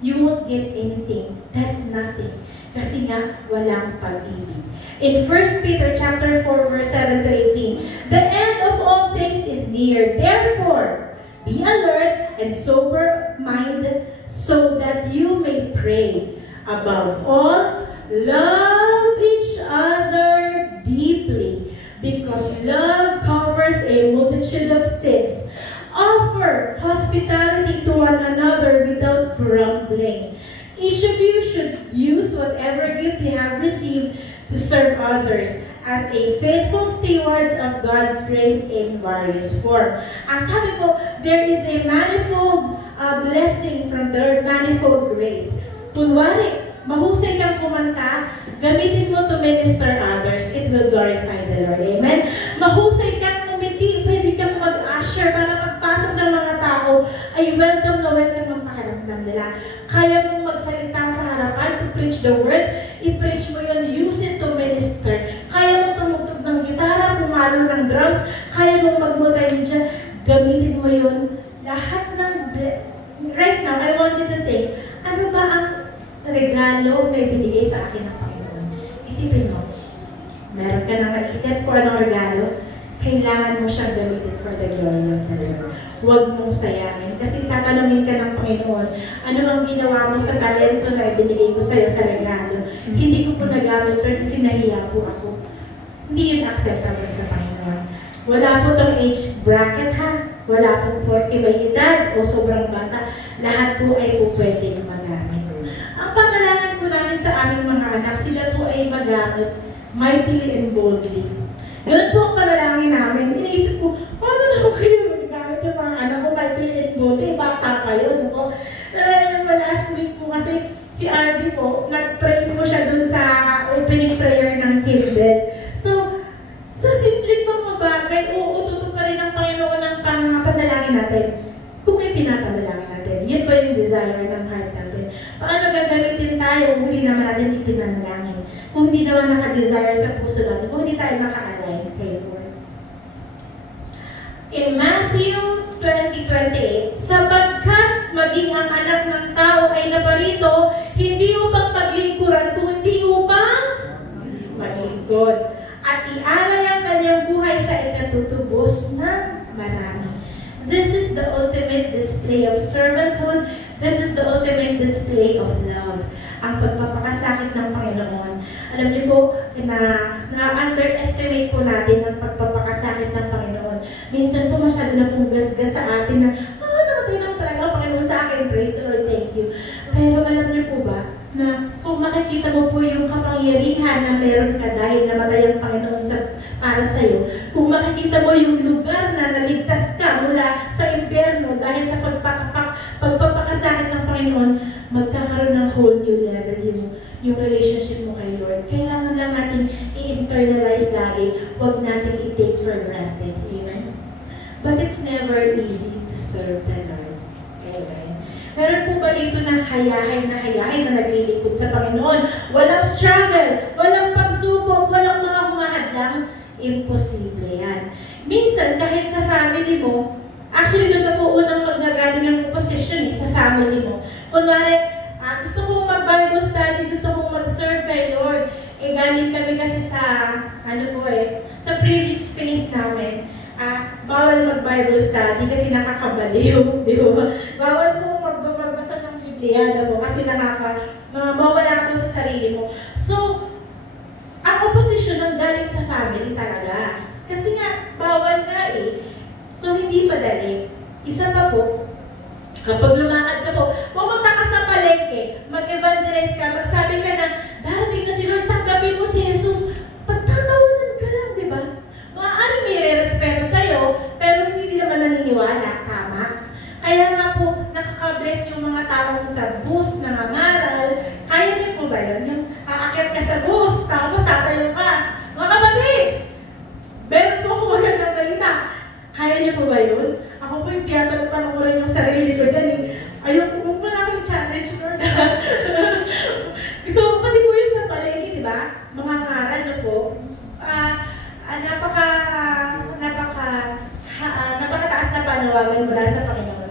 you won't get anything. That's nothing. Kasi nga, walang pag-ibig. In 1 Peter chapter 4, verse 7-18, the end of all things is near. Therefore, be alert and sober-minded so that you may pray. Above all, love each other deeply, because love covers a multitude of sins. Offer hospitality to one another without grumbling. Each of you should use whatever gift you have received to serve others as a faithful steward of God's grace in various form. Ang sabi ko, there is a manifold blessing from the manifold grace. Kunwari, mahusay kang kumanta, gamitin mo to minister others, it will glorify the Lord. Amen? Mahusay kang umiti, pwede kang mag-usher para magpasok ng mga tao, ay welcome na welcome ang pakiramdam nila. Kaya mong magsalita sa harapan to preach the word, i-preach mo yun, use it to minister. Kaya mong tumutog ng gitara, pumalo ng drums, kaya mong mag-multimedia, gamitin mo yun. Lahat ng, right now, I want you to think, ano ba ang regalo na ibinigay sa akin ng Panginoon? Isipin mo, meron ka na maisip kung anong regalo, kailangan mo siyang gamitin for the glory of the Lord. Huwag mong sayangin. Kasi tatanungin ka ng Panginoon, ano ang ginawa mo sa talento na ibinigay ko sa'yo sa regalo? Hindi ko po nagamit kasi nahiya po ako. Hindi yun acceptable sa Panginoon. Wala po itong age bracket ha. Wala po 40 may edad o sobrang bata. Lahat po ay po pwedeng magamit. Ang pangalangan po namin sa aming mga anak, sila po ay magamit mightily and boldly. Ganun po ang panalangin namin. Iniisip ko, paano na kayo magagamit yung mga anak ko mightily and boldly? Bata pa yun. Last week po kasi si RD po, nag-pray po siya dun sa opening prayer ng Kindle. So, sa simple pang bagay, uututo pa rin ng Panginoon ng panalangin natin. Kung may pinapanalangin natin, yun ba yung desire ng heart natin? Paano gagamitin tayo kung hindi naman natin ipinanalangin? Kung hindi naman naka-desire sa puso natin, kung hindi tayo naka-align kay Lord. In Matthew 20:28, sapagkat maging ang anak ng tao ay naparito, hindi upang paglingkuran, kundi upang maglingkod. At ialay ang kanyang buhay sa ikatutubos ng marami. This is the ultimate display of servanthood. This is the ultimate display of love. Ang pagpapakasakit ng Panginoon. Alam niyo po na-underestimate po natin ang pagpapakasakit ng Panginoon. Minsan po masyado na pong gasgas sa atin na, namatay lang talaga ang Panginoon sa akin. Praise the Lord, thank you. Pero alam niyo po ba, na kung makikita mo po yung kapangyarihan na meron ka dahil namatay ang Panginoon para sa iyo, kung makikita mo yung lugar na naligtas ka mula sa impyerno dahil sa pagpapakasakit ng Panginoon, magkakaroon ng whole new level yung relationship mo kay Lord. Kailangan lang natin internalize lagi, huwag natin i-take for granted. Amen? But it's never easy to serve the Lord. Amen? Meron po ba dito na hayahay na naglilingkod sa Panginoon? Walang struggle, walang pagsubok, walang mga humahadlang. Imposible yan. Minsan, kahit sa family mo, actually, doon na po unang magagaling ang position sa family mo. Kunwari, gusto kong mag-Bible study, gusto kong mag-serve kay Lord. Galing kami kasi sa, sa previous faith namin. Bawal mag-Bible study kasi nakakabaliw, di ba? Bawal po magbasa ng Biblia, kasi mawala ka sa sarili mo. So, ang opposition ang galing sa family talaga. Kasi nga, bawal nga eh. So, hindi madali. Isa pa po, kapag lumakad ka po, pumunta ka sa palengke, mag-evangelize ka, magsabi ka na, darating na si Lord, tanggapin mo si Jesus. Pagtatawanan ka lang, di ba? Maaari may re-respeto sa'yo, pero hindi naman naniniwala, tama? Kaya nga po, nakaka-bless yung mga taong sa bus, nangangaral. Kaya niyo po ba yun? Yung aakyat ka sa bus, tapos tatayo ka. Mga kapatid! Meron po ako magandang balita. Kaya niyo po ba yun? Ako po yung tinatanong-tanong yung sarili ko dyan. Ayoko po pala akong challenge, Lord. So, pati po yung sa palengke, di ba? Mga ngaral na po. Napakataas na panawagan mula sa Panginoon.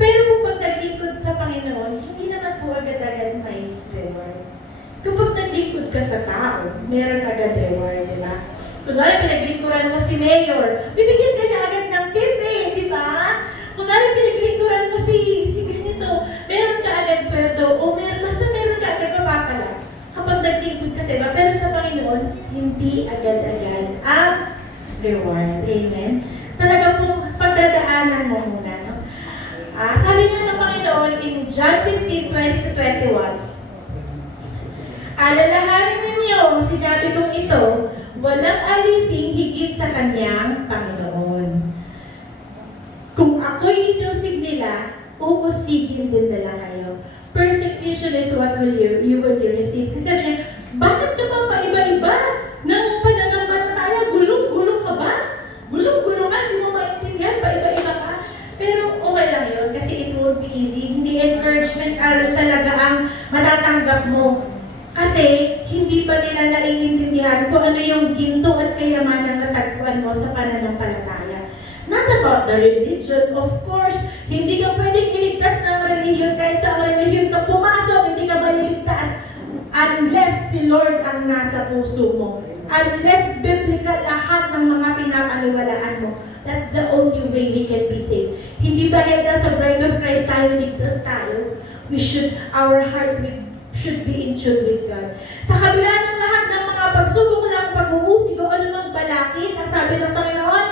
Pero po pag naglingkod sa Panginoon, hindi naman po agad-agad may reward. Kapag naglingkod ka sa tao, meron agad reward, di ba? Kunwari, pinaglingkuran mo si Mayor, bibigyan ka niya agad ng tip di ba? Kunwari, pinaglingkuran mo si ganito, meron ka agad sweldo, o basta meron ka agad mapapala. Kapag naglingkod ka sa iba, pero sa Panginoon, hindi agad-agad ang reward. Amen? Talaga pong pagdadaanan mo muna, no? Sabi nga ng Panginoon in John 15:20-21, alalahanin ninyo, sinabi kong ito, walang aliping higit sa kanyang Panginoon. Kung ako'y inusig nila, uusigin din nila kayo. Persecution is what you will receive. Kasi sabi niya, bakit ka ba paiba-iba ng pananampalataya? Gulong-gulong ka ba? Gulong-gulong ka, hindi mo maintindihan, paiba-iba ka. Pero okay lang yun, kasi it won't be easy. Hindi encouragement talaga ang matatanggap mo. Kasi hindi pa nila naiintindihan kung ano yung ginto at kayamanan na tagpuan mo sa pananampalataya. Not about the religion, of course. Hindi ka pwedeng iligtas ng religion kahit sa religion ka pumasok, hindi ka maliligtas unless si Lord ang nasa puso mo. Unless biblical lahat ng mga pinapaniwalaan mo. That's the only way we can be saved. Hindi dahil sa bride of Christ tayo, ligtas tayo. Our hearts should be in tune with God. Sa kabila ng lahat ng mga pagsubok ng pag-uusig o anumang balakid, ang sabi ng Panginoon,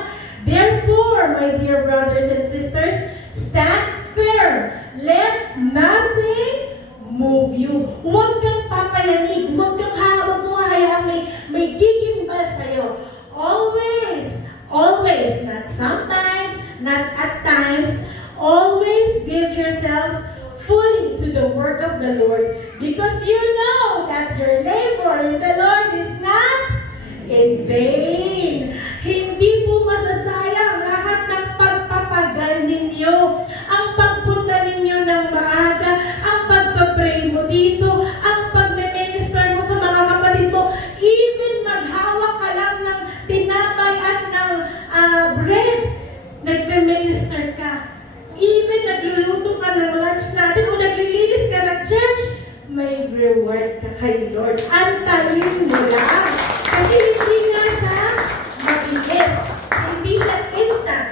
therefore, my dear brothers and sisters, stand firm. Let nothing move you. Huwag kang papayanig. Huwag kang hawak mo hayaang may gigimbal sa'yo. Always, always, not sometimes, not at times, always give yourselves fully to the work of the Lord, because you know that your labor in the Lord is not in vain. Hindi po masasayang lahat ng pagpapagal ninyo, ang pagpunta ninyo ng maaga, ang pagpapray mo dito, ang pagme-minister mo sa mga kapatid mo, even maghawak ka lang ng tinapay at ng bread, nagme-minister ka. Even nagluluto ka ng lunch natin o naglilinis ka ng church, may reward ka kay Lord. Antayin mo lang. Kasi hindi nga siya mabilis. Hindi siya instant.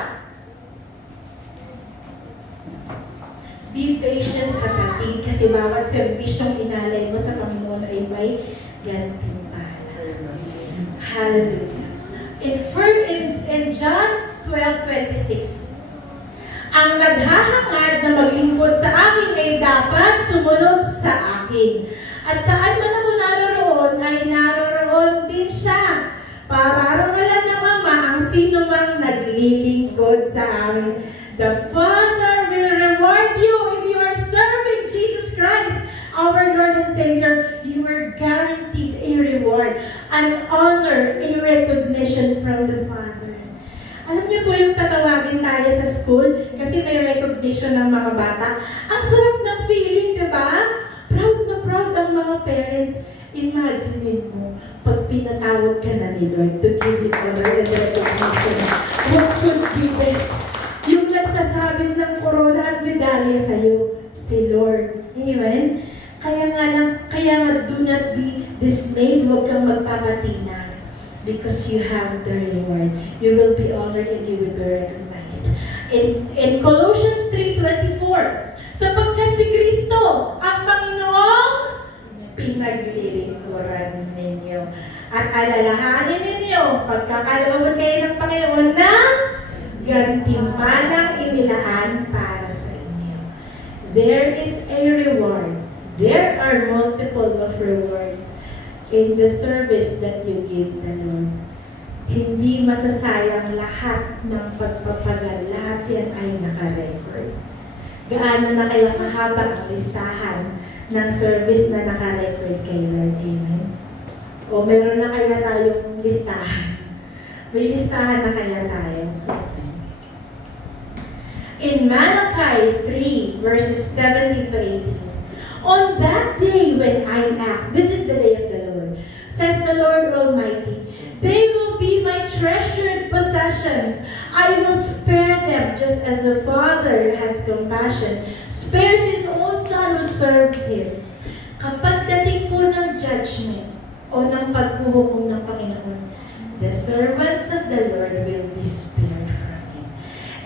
Be patient, kapatid, kasi bawat serbisyong inalay mo sa Panginoon ay may gantimpala. Hallelujah. In John 12:26, ang naghahangad na maglingkod sa akin ay dapat sumunod sa akin. At saan man ako naroroon ay naroroon din siya. Pararangalan ng Ama ang sino mang naglilingkod sa amin. The Father will reward you if you are serving Jesus Christ, our Lord and Savior. You are guaranteed a reward. an honor, a recognition from the Father. Alam niyo po yung tatawagin tayo sa school kasi may recognition ng mga bata. Ang sarap ng feeling, di ba? Proud na proud ang mga parents. Imagine mo, pag pinatawag ka na ni Lord to give you honor and recognition, what could be best? Yung nagsasabit ng corona at medalya sa'yo, si Lord. Amen? Kaya nga, do not be dismayed, huwag kang magpapatina. Because you have the reward. You will be honored and you will be recognized. In Colossians 3:24, sapagkat si Kristo, ang Panginoong pinaglilingkuran ninyo. At alalahanin ninyo, pagkakalooban kayo ng Panginoon na gantimpalang inilaan para sa inyo. There is a reward. There are multiple of rewards in the service that you give the Lord. Hindi masasayang lahat ng pagpapagal. Lahat yan ay naka-record. Gaano na kaya kahaba ang listahan ng service na naka-record kay Lord? Amen? O meron na kaya tayong listahan? May listahan na kaya tayo? In Malachi 3, verses 17 to 18, on that day when I act, this is the day of the Lord, says the Lord Almighty, they will be my treasured possessions. I will spare them just as the Father has compassion, spares his own Son who serves him. Kapag dating po ng judgment o ng paghuhukom ng Panginoon, the servants of the Lord will be spared from him.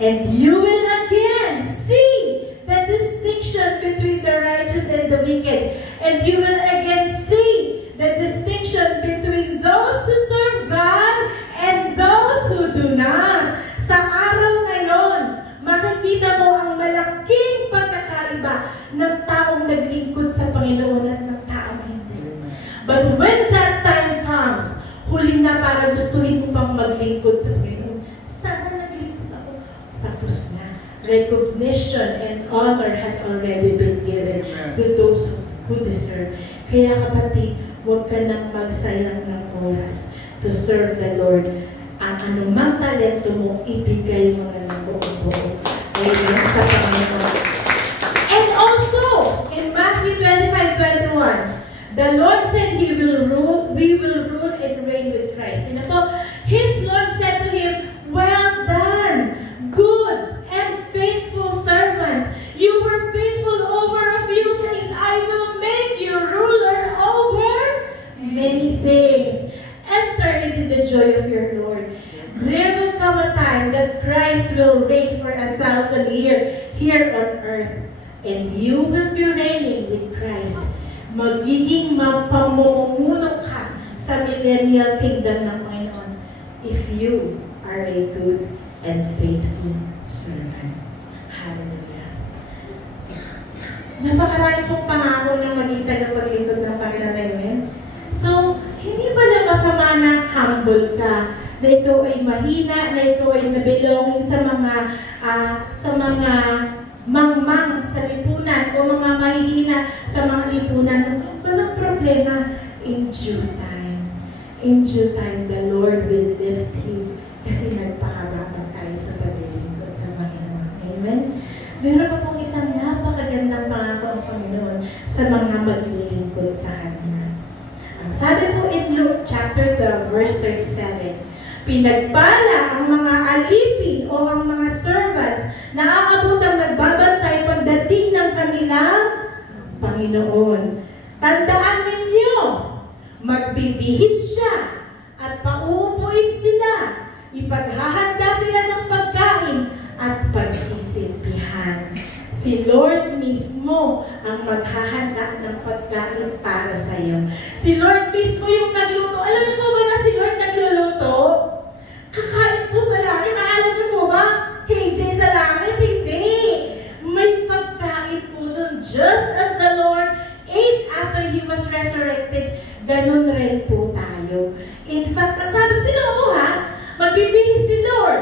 And you will again see the distinction between the righteous and the wicked. And you will again see the distinction between those who serve God and those who do not. Sa araw ngayon, makikita mo ang malaking pagkakaiba ng taong naglingkod sa Panginoon at ng taong hindi. But when that time comes, huli na para gustuhin mo pang maglingkod sa Panginoon. Sana naglingkod ako? Tapos na. Recognition and honor has already been given to those who deserve. Kaya kapatid, huwag ka nang magsayang ng oras to serve the Lord. Ang anumang talento mo, ibigay mo na ng buong-buo. Amen sa Panginoon. And also, in Matthew 25:21, the Lord said we will rule and reign with Christ. And about his Lord said to him, well done, good and faithful servant. You were faithful over a few things. I will make you ruler over many things. Enter into the joy of your Lord. There will come a time that Christ will reign for 1,000 years here on earth. And you will be reigning with Christ. Magiging mapamumuno ka sa millennial kingdom ng Panginoon if you are a good and faithful servant. Hallelujah. Napakarami pong pangako ng maging tagapaglingkod ng Panginoon. Amen? So, hindi ba na masama na humble ka, na ito ay mahina, na ito ay nabelonging sa mga mangmang sa lipunan o mga mahihina sa mga lipunan. Walang problema. In due time. In due time, the Lord will lift you kasi nagpakababa tayo sa paglilingkod sa Panginoon. Amen? Meron pa pong isang napakagandang pangako ang Panginoon sa mga maglilingkod sa Kanya. Ang sabi po in Luke chapter 12, verse 37, pinagpala ang mga alipin o ang mga servants na aabutang nagbabantay pagdating ng kanilang Panginoon. Tandaan ninyo, magbibihis siya at pauupuin sila. Ipaghahanda sila ng pagkain at pagsisilbihan. Si Lord mismo ang maghahanda ng pagkain para sa iyo. Si Lord mismo yung nagluto. Alam niyo po ba na si Lord nagluluto? Kakain po sa langit. Alam niyo po ba? KJ sa langit? Hindi. May pagkain po nun. Just as the Lord ate after He was resurrected, ganun rin po tayo. In fact, sabi, tinan mo ha, magbibihis si Lord.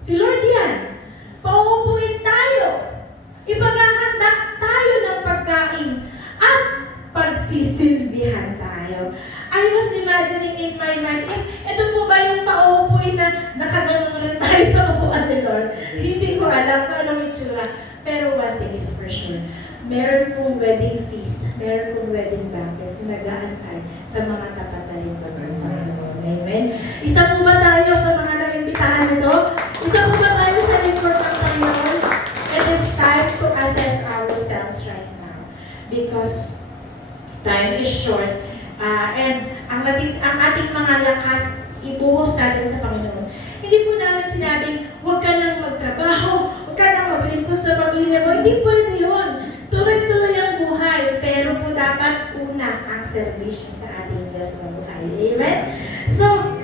Si Lord yan. Pauupuin tayo. Ipaghahanda tayo ng pagkain at pagsisilbihan tayo. I was imagining in in my mind, ito po ba yung pauupuin na nakaganon rin tayo sa upuan ni Lord? Hindi ko alam kung anong itsura. Pero one thing is for sure, meron pong wedding feast, meron pong wedding banquet, nag-aantay sa mga tapat na lingkod ng Panginoon. Amen? Isa po ba tayo sa mga nag-imbitahan nito? Isa po ba tayo sa lingkod ng Panginoon? It is time to assess ourselves right now. Because time is short. And ang ating mga lakas, ibuhos natin sa Panginoon. Hindi po namin sinabing, huwag ka nang magtrabaho, huwag ka nang maglingkod sa pamilya mo. Hindi pwede yun. Tuloy-tuloy ang buhay. Pero po dapat una ang servisyo sa ating Diyos na buhay. Amen? So,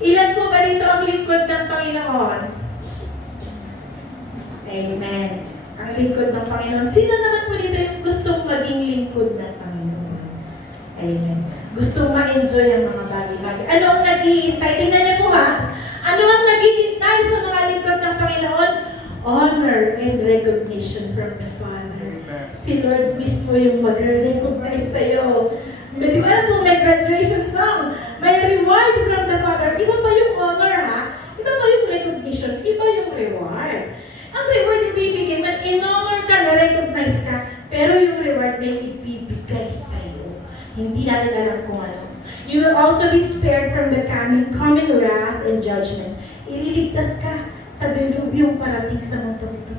ilan po ba dito ang lingkod ng Panginoon? Amen. Ang lingkod ng Panginoon. Sino naman po dito yung gustong maging lingkod ng Panginoon? Amen. Gustong ma-enjoy ang mga bagay-bagay. Ano ang naghihintay? Tingnan niyo po ha. Ano ang naghihintay sa mga lingkod ng Panginoon? Honor and recognition from the Father. Si Lord mismo yung mag-recognize sa'yo. Di ba po may graduation song? May reward from the Father. Iba pa yung honor ha? Iba pa yung recognition. Iba yung reward. Ang reward ibibigay, in-honor ka, na-recognize ka, pero yung reward may ibibigay sa'yo. Hindi natin alam kung ano. You will also be spared from the coming wrath and judgment. Ililigtas ka sa dilubyong parating sa mundo ito.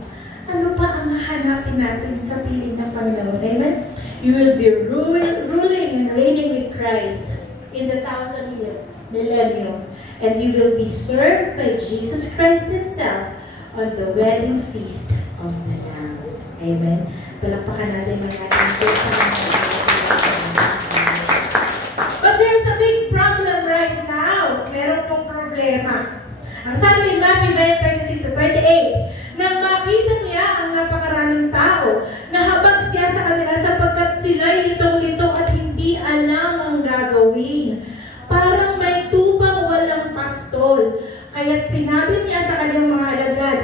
Ano pa ang hahanapin natin sa piling ng Panginoon? Amen? You will be ruling and reigning with Christ in the 1,000-year millennium. And you will be served by Jesus Christ Himself on the wedding feast of the Lamb. Amen? Palakpakan natin ang ating Diyos. But there's a big problem right now. Meron pong problema. Ang sabi ni Matthew 9:36-38, nang makita niya ang napakaraming tao, nahabag siya sa kanila sapagkat sila'y litong-lito at hindi alam ang gagawin. Parang may tubang walang pastol. Kaya't sinabi niya sa kanyang mga alagad,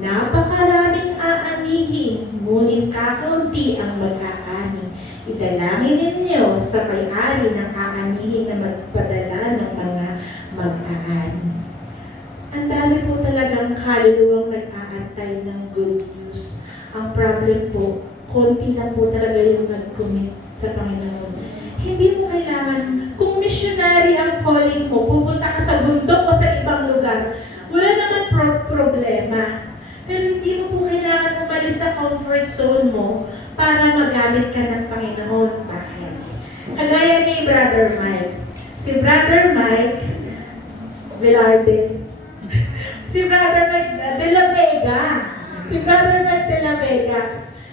napakaraming aanihin, ngunit kakaunti ang mag-aani. Idalangin ninyo sa may-ari ng aanihin na magpadala ng mga mag-aani. Ang dami po talagang kaluluwang nag-aantay ng good news. Ang problem po, konti na po talaga yung nag-commit sa Panginoon. Hindi mo kailangan, kung missionary ang calling mo, pupunta ka sa bundok o sa ibang lugar, wala naman problema. Pero hindi mo po kailangan umalis sa comfort zone mo para magamit ka ng Panginoon. Bakit? Kagaya ni Brother Mike. Si Brother Mike Velarde. Si Brother Mike de la Vega. Si Brother Mike de la Vega.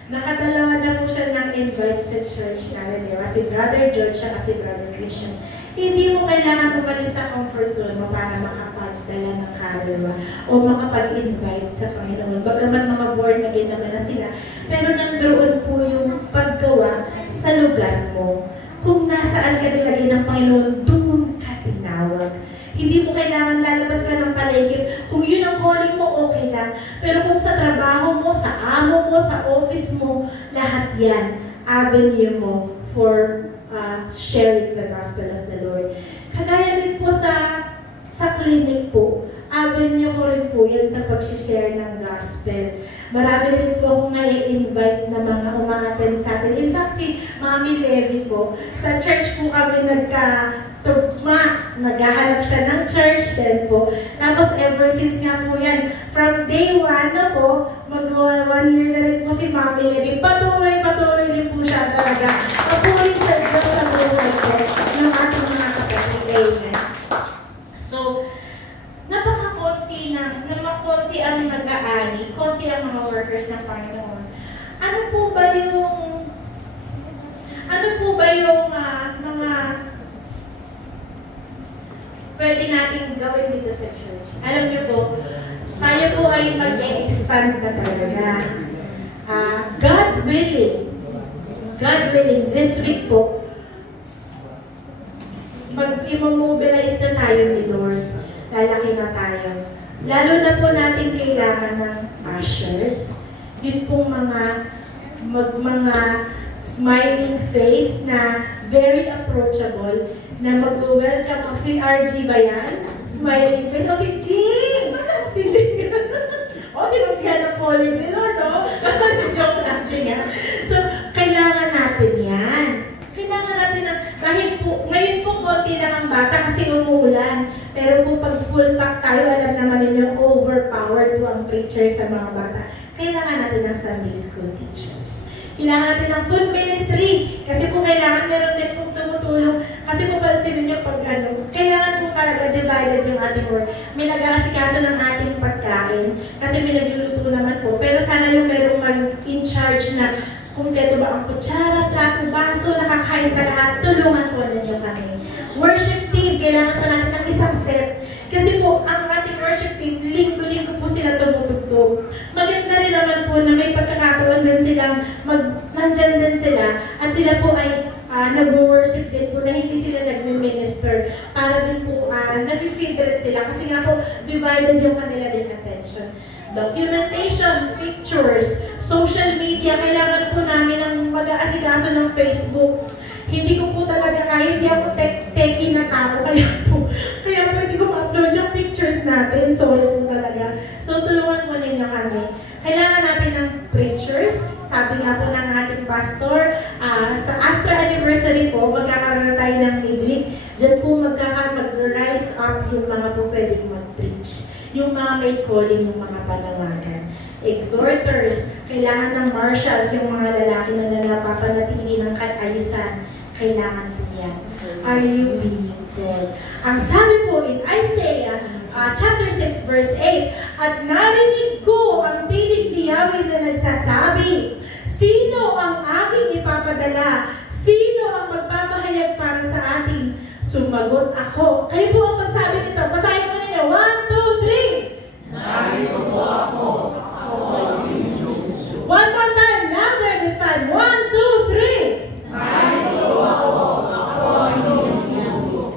Nakadalawa na po siya ng invite sa church namin. Si Brother George at si Brother Christian. Hindi mo kailangan umalis sa comfort zone mo para makapagdala ng kaluluwa o makapag-invite sa Panginoon. Bagamat mga born again naman na sila, pero nandoon po yung paggawa sa lugar mo. Kung nasaan ka nilagay ng Panginoon, doon ka tinawag. Hindi mo kailangan lalabas ka ng palengke. Kung yun ang calling mo, okay lang. Pero kung sa trabaho mo, sa amo mo, sa office mo, lahat yan, avenue mo for sharing the gospel of the Lord. Kagaya din po sa clinic po, avenue ko rin po yan sa pag-share ng gospel. Marami rin po akong nai-invite na mga umangaten sa atin. In fact, si Mami Levi po, sa church po kami nagka-tugma. Naghahanap siya ng church din po. Tapos ever since nga po yan, from day 1 na po, mag-1 year na rin po si Mami Levi. Patuloy rin po siya talaga. Papuri sa Diyos sa buhay ko ng ating mga kapatid. So, napaka-konti ang nag-aani, konti ang mga workers ng Panginoon. Ano po ba yung mga pwede natin gawin dito sa church? Alam niyo po, tayo po ay mag-expand na talaga. God willing, this week po, mag-immobilize na tayo ni Lord. Lalaki na tayo. Lalo na po natin kailangan ng ushers. Yun pong mga smiling face na very approachable, na mag-welcome ako. Si RG ba yan? Smiling face. O si Jing! Si Jing! O, di ba kaya na calling din, no? Joke lang, Jing, ha? So, kailangan natin yan. Kailangan natin ng, dahil po, ngayon po konti lang ang bata kasi umuulan. Pero po pag full pack tayo, alam naman ninyo, overpowered po ang preacher sa mga bata. Kailangan natin ng Sunday school teachers. Kailangan natin ng food ministry. Kasi po kailangan meron din pong tumutulong. Kasi po pansin ninyo pag kailangan po talaga divided yung ating work. May nag-aasikaso ng ating pagkain. Kasi may nagluluto naman po. Pero sana yung merong in charge na kumpleto ba ang kutsara, plato, baso, nakakain pa lahat, tulungan po ninyo kami. Worship team, kailangan po natin ng isang set. Kasi po, ang ating worship team, linggo-linggo po sila tumutugtog. Maganda rin naman po na may pagkakataon din silang, nandyan din sila, at sila po ay nag-worship din po na hindi sila nag-minister. Para din po, nag-feed rin sila. Kasi nga po, divided yung kanila din attention. Documentation, pictures, social media, kailangan po namin ng mag-aasikaso ng Facebook. Hindi ko po talaga kaya, hindi ako techie na tao, kaya po hindi ko ma-upload yung pictures natin. So, yun po talaga. So, tulungan po ninyo kami. Kailangan natin ng preachers. Sabi nga po ng ating pastor, sa after anniversary po, magkakaroon tayo ng midweek. Diyan po mag-rise up yung mga po pwedeng mag-preach. Yung mga may calling, yung mga panawagan. Exhorters, kailangan ng marshals, yung mga lalaki na napapanatili ng kaayusan. Kailangan po yan. Are you being called? Ang sabi po in Isaiah chapter 6 verse 8, at narinig ko ang tinig ni Yahweh na nagsasabi, sino ang aking ipapadala? Sino ang magpapahayag para sa atin? Sumagot ako. Kayo po ang magsabi nito. Basahin mo ninyo. 1, 2, 3. Narito po ako. Ako ay inyong. One more time. Louder this time. 1, 2, 3. Narito po ako. Ako ay inyong.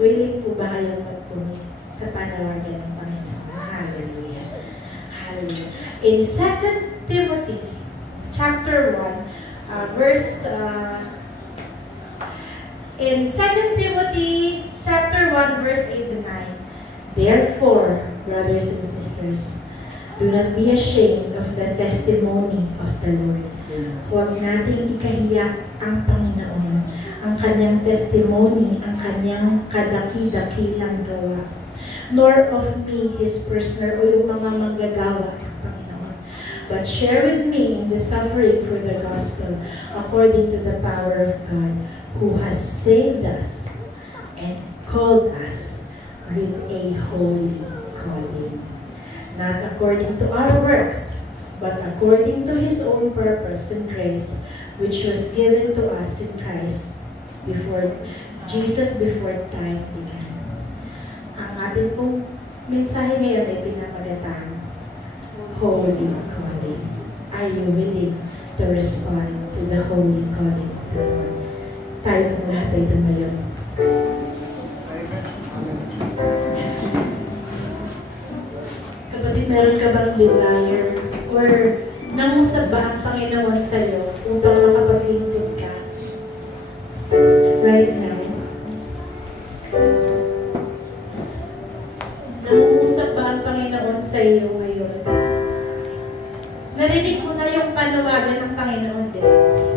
Willing po ba kayong magpunit sa panawagan ng Panginoon? Hallelujah. Hallelujah. In 2 Timothy chapter 1, verse in 2 Timothy chapter 1 verse 8 to 9. Therefore, brothers and sisters, do not be ashamed of the testimony of the Lord. Huwag nating ikahiya ang Panginoon, ang kanyang testimony, ang kanyang kadaki-dakilang gawa. Nor of me, his prisoner, o yung mga manggagawa ng Panginoon. But share with me in the suffering for the gospel, according to the power of God, who has saved us and called us with a holy calling. Not according to our works, but according to His own purpose and grace, which was given to us in Christ before time began. Ang ating pong mensahe ngayon ay pinamagatang holy calling. Are you willing to respond to the holy calling of the Lord? Tayo po lahat ay tumayo. Kapatid, meron ka bang desire or nangusap ba ang Panginoon sa iyo upang makapaglingkod ka right now? Nangusap ba ang Panginoon sa iyo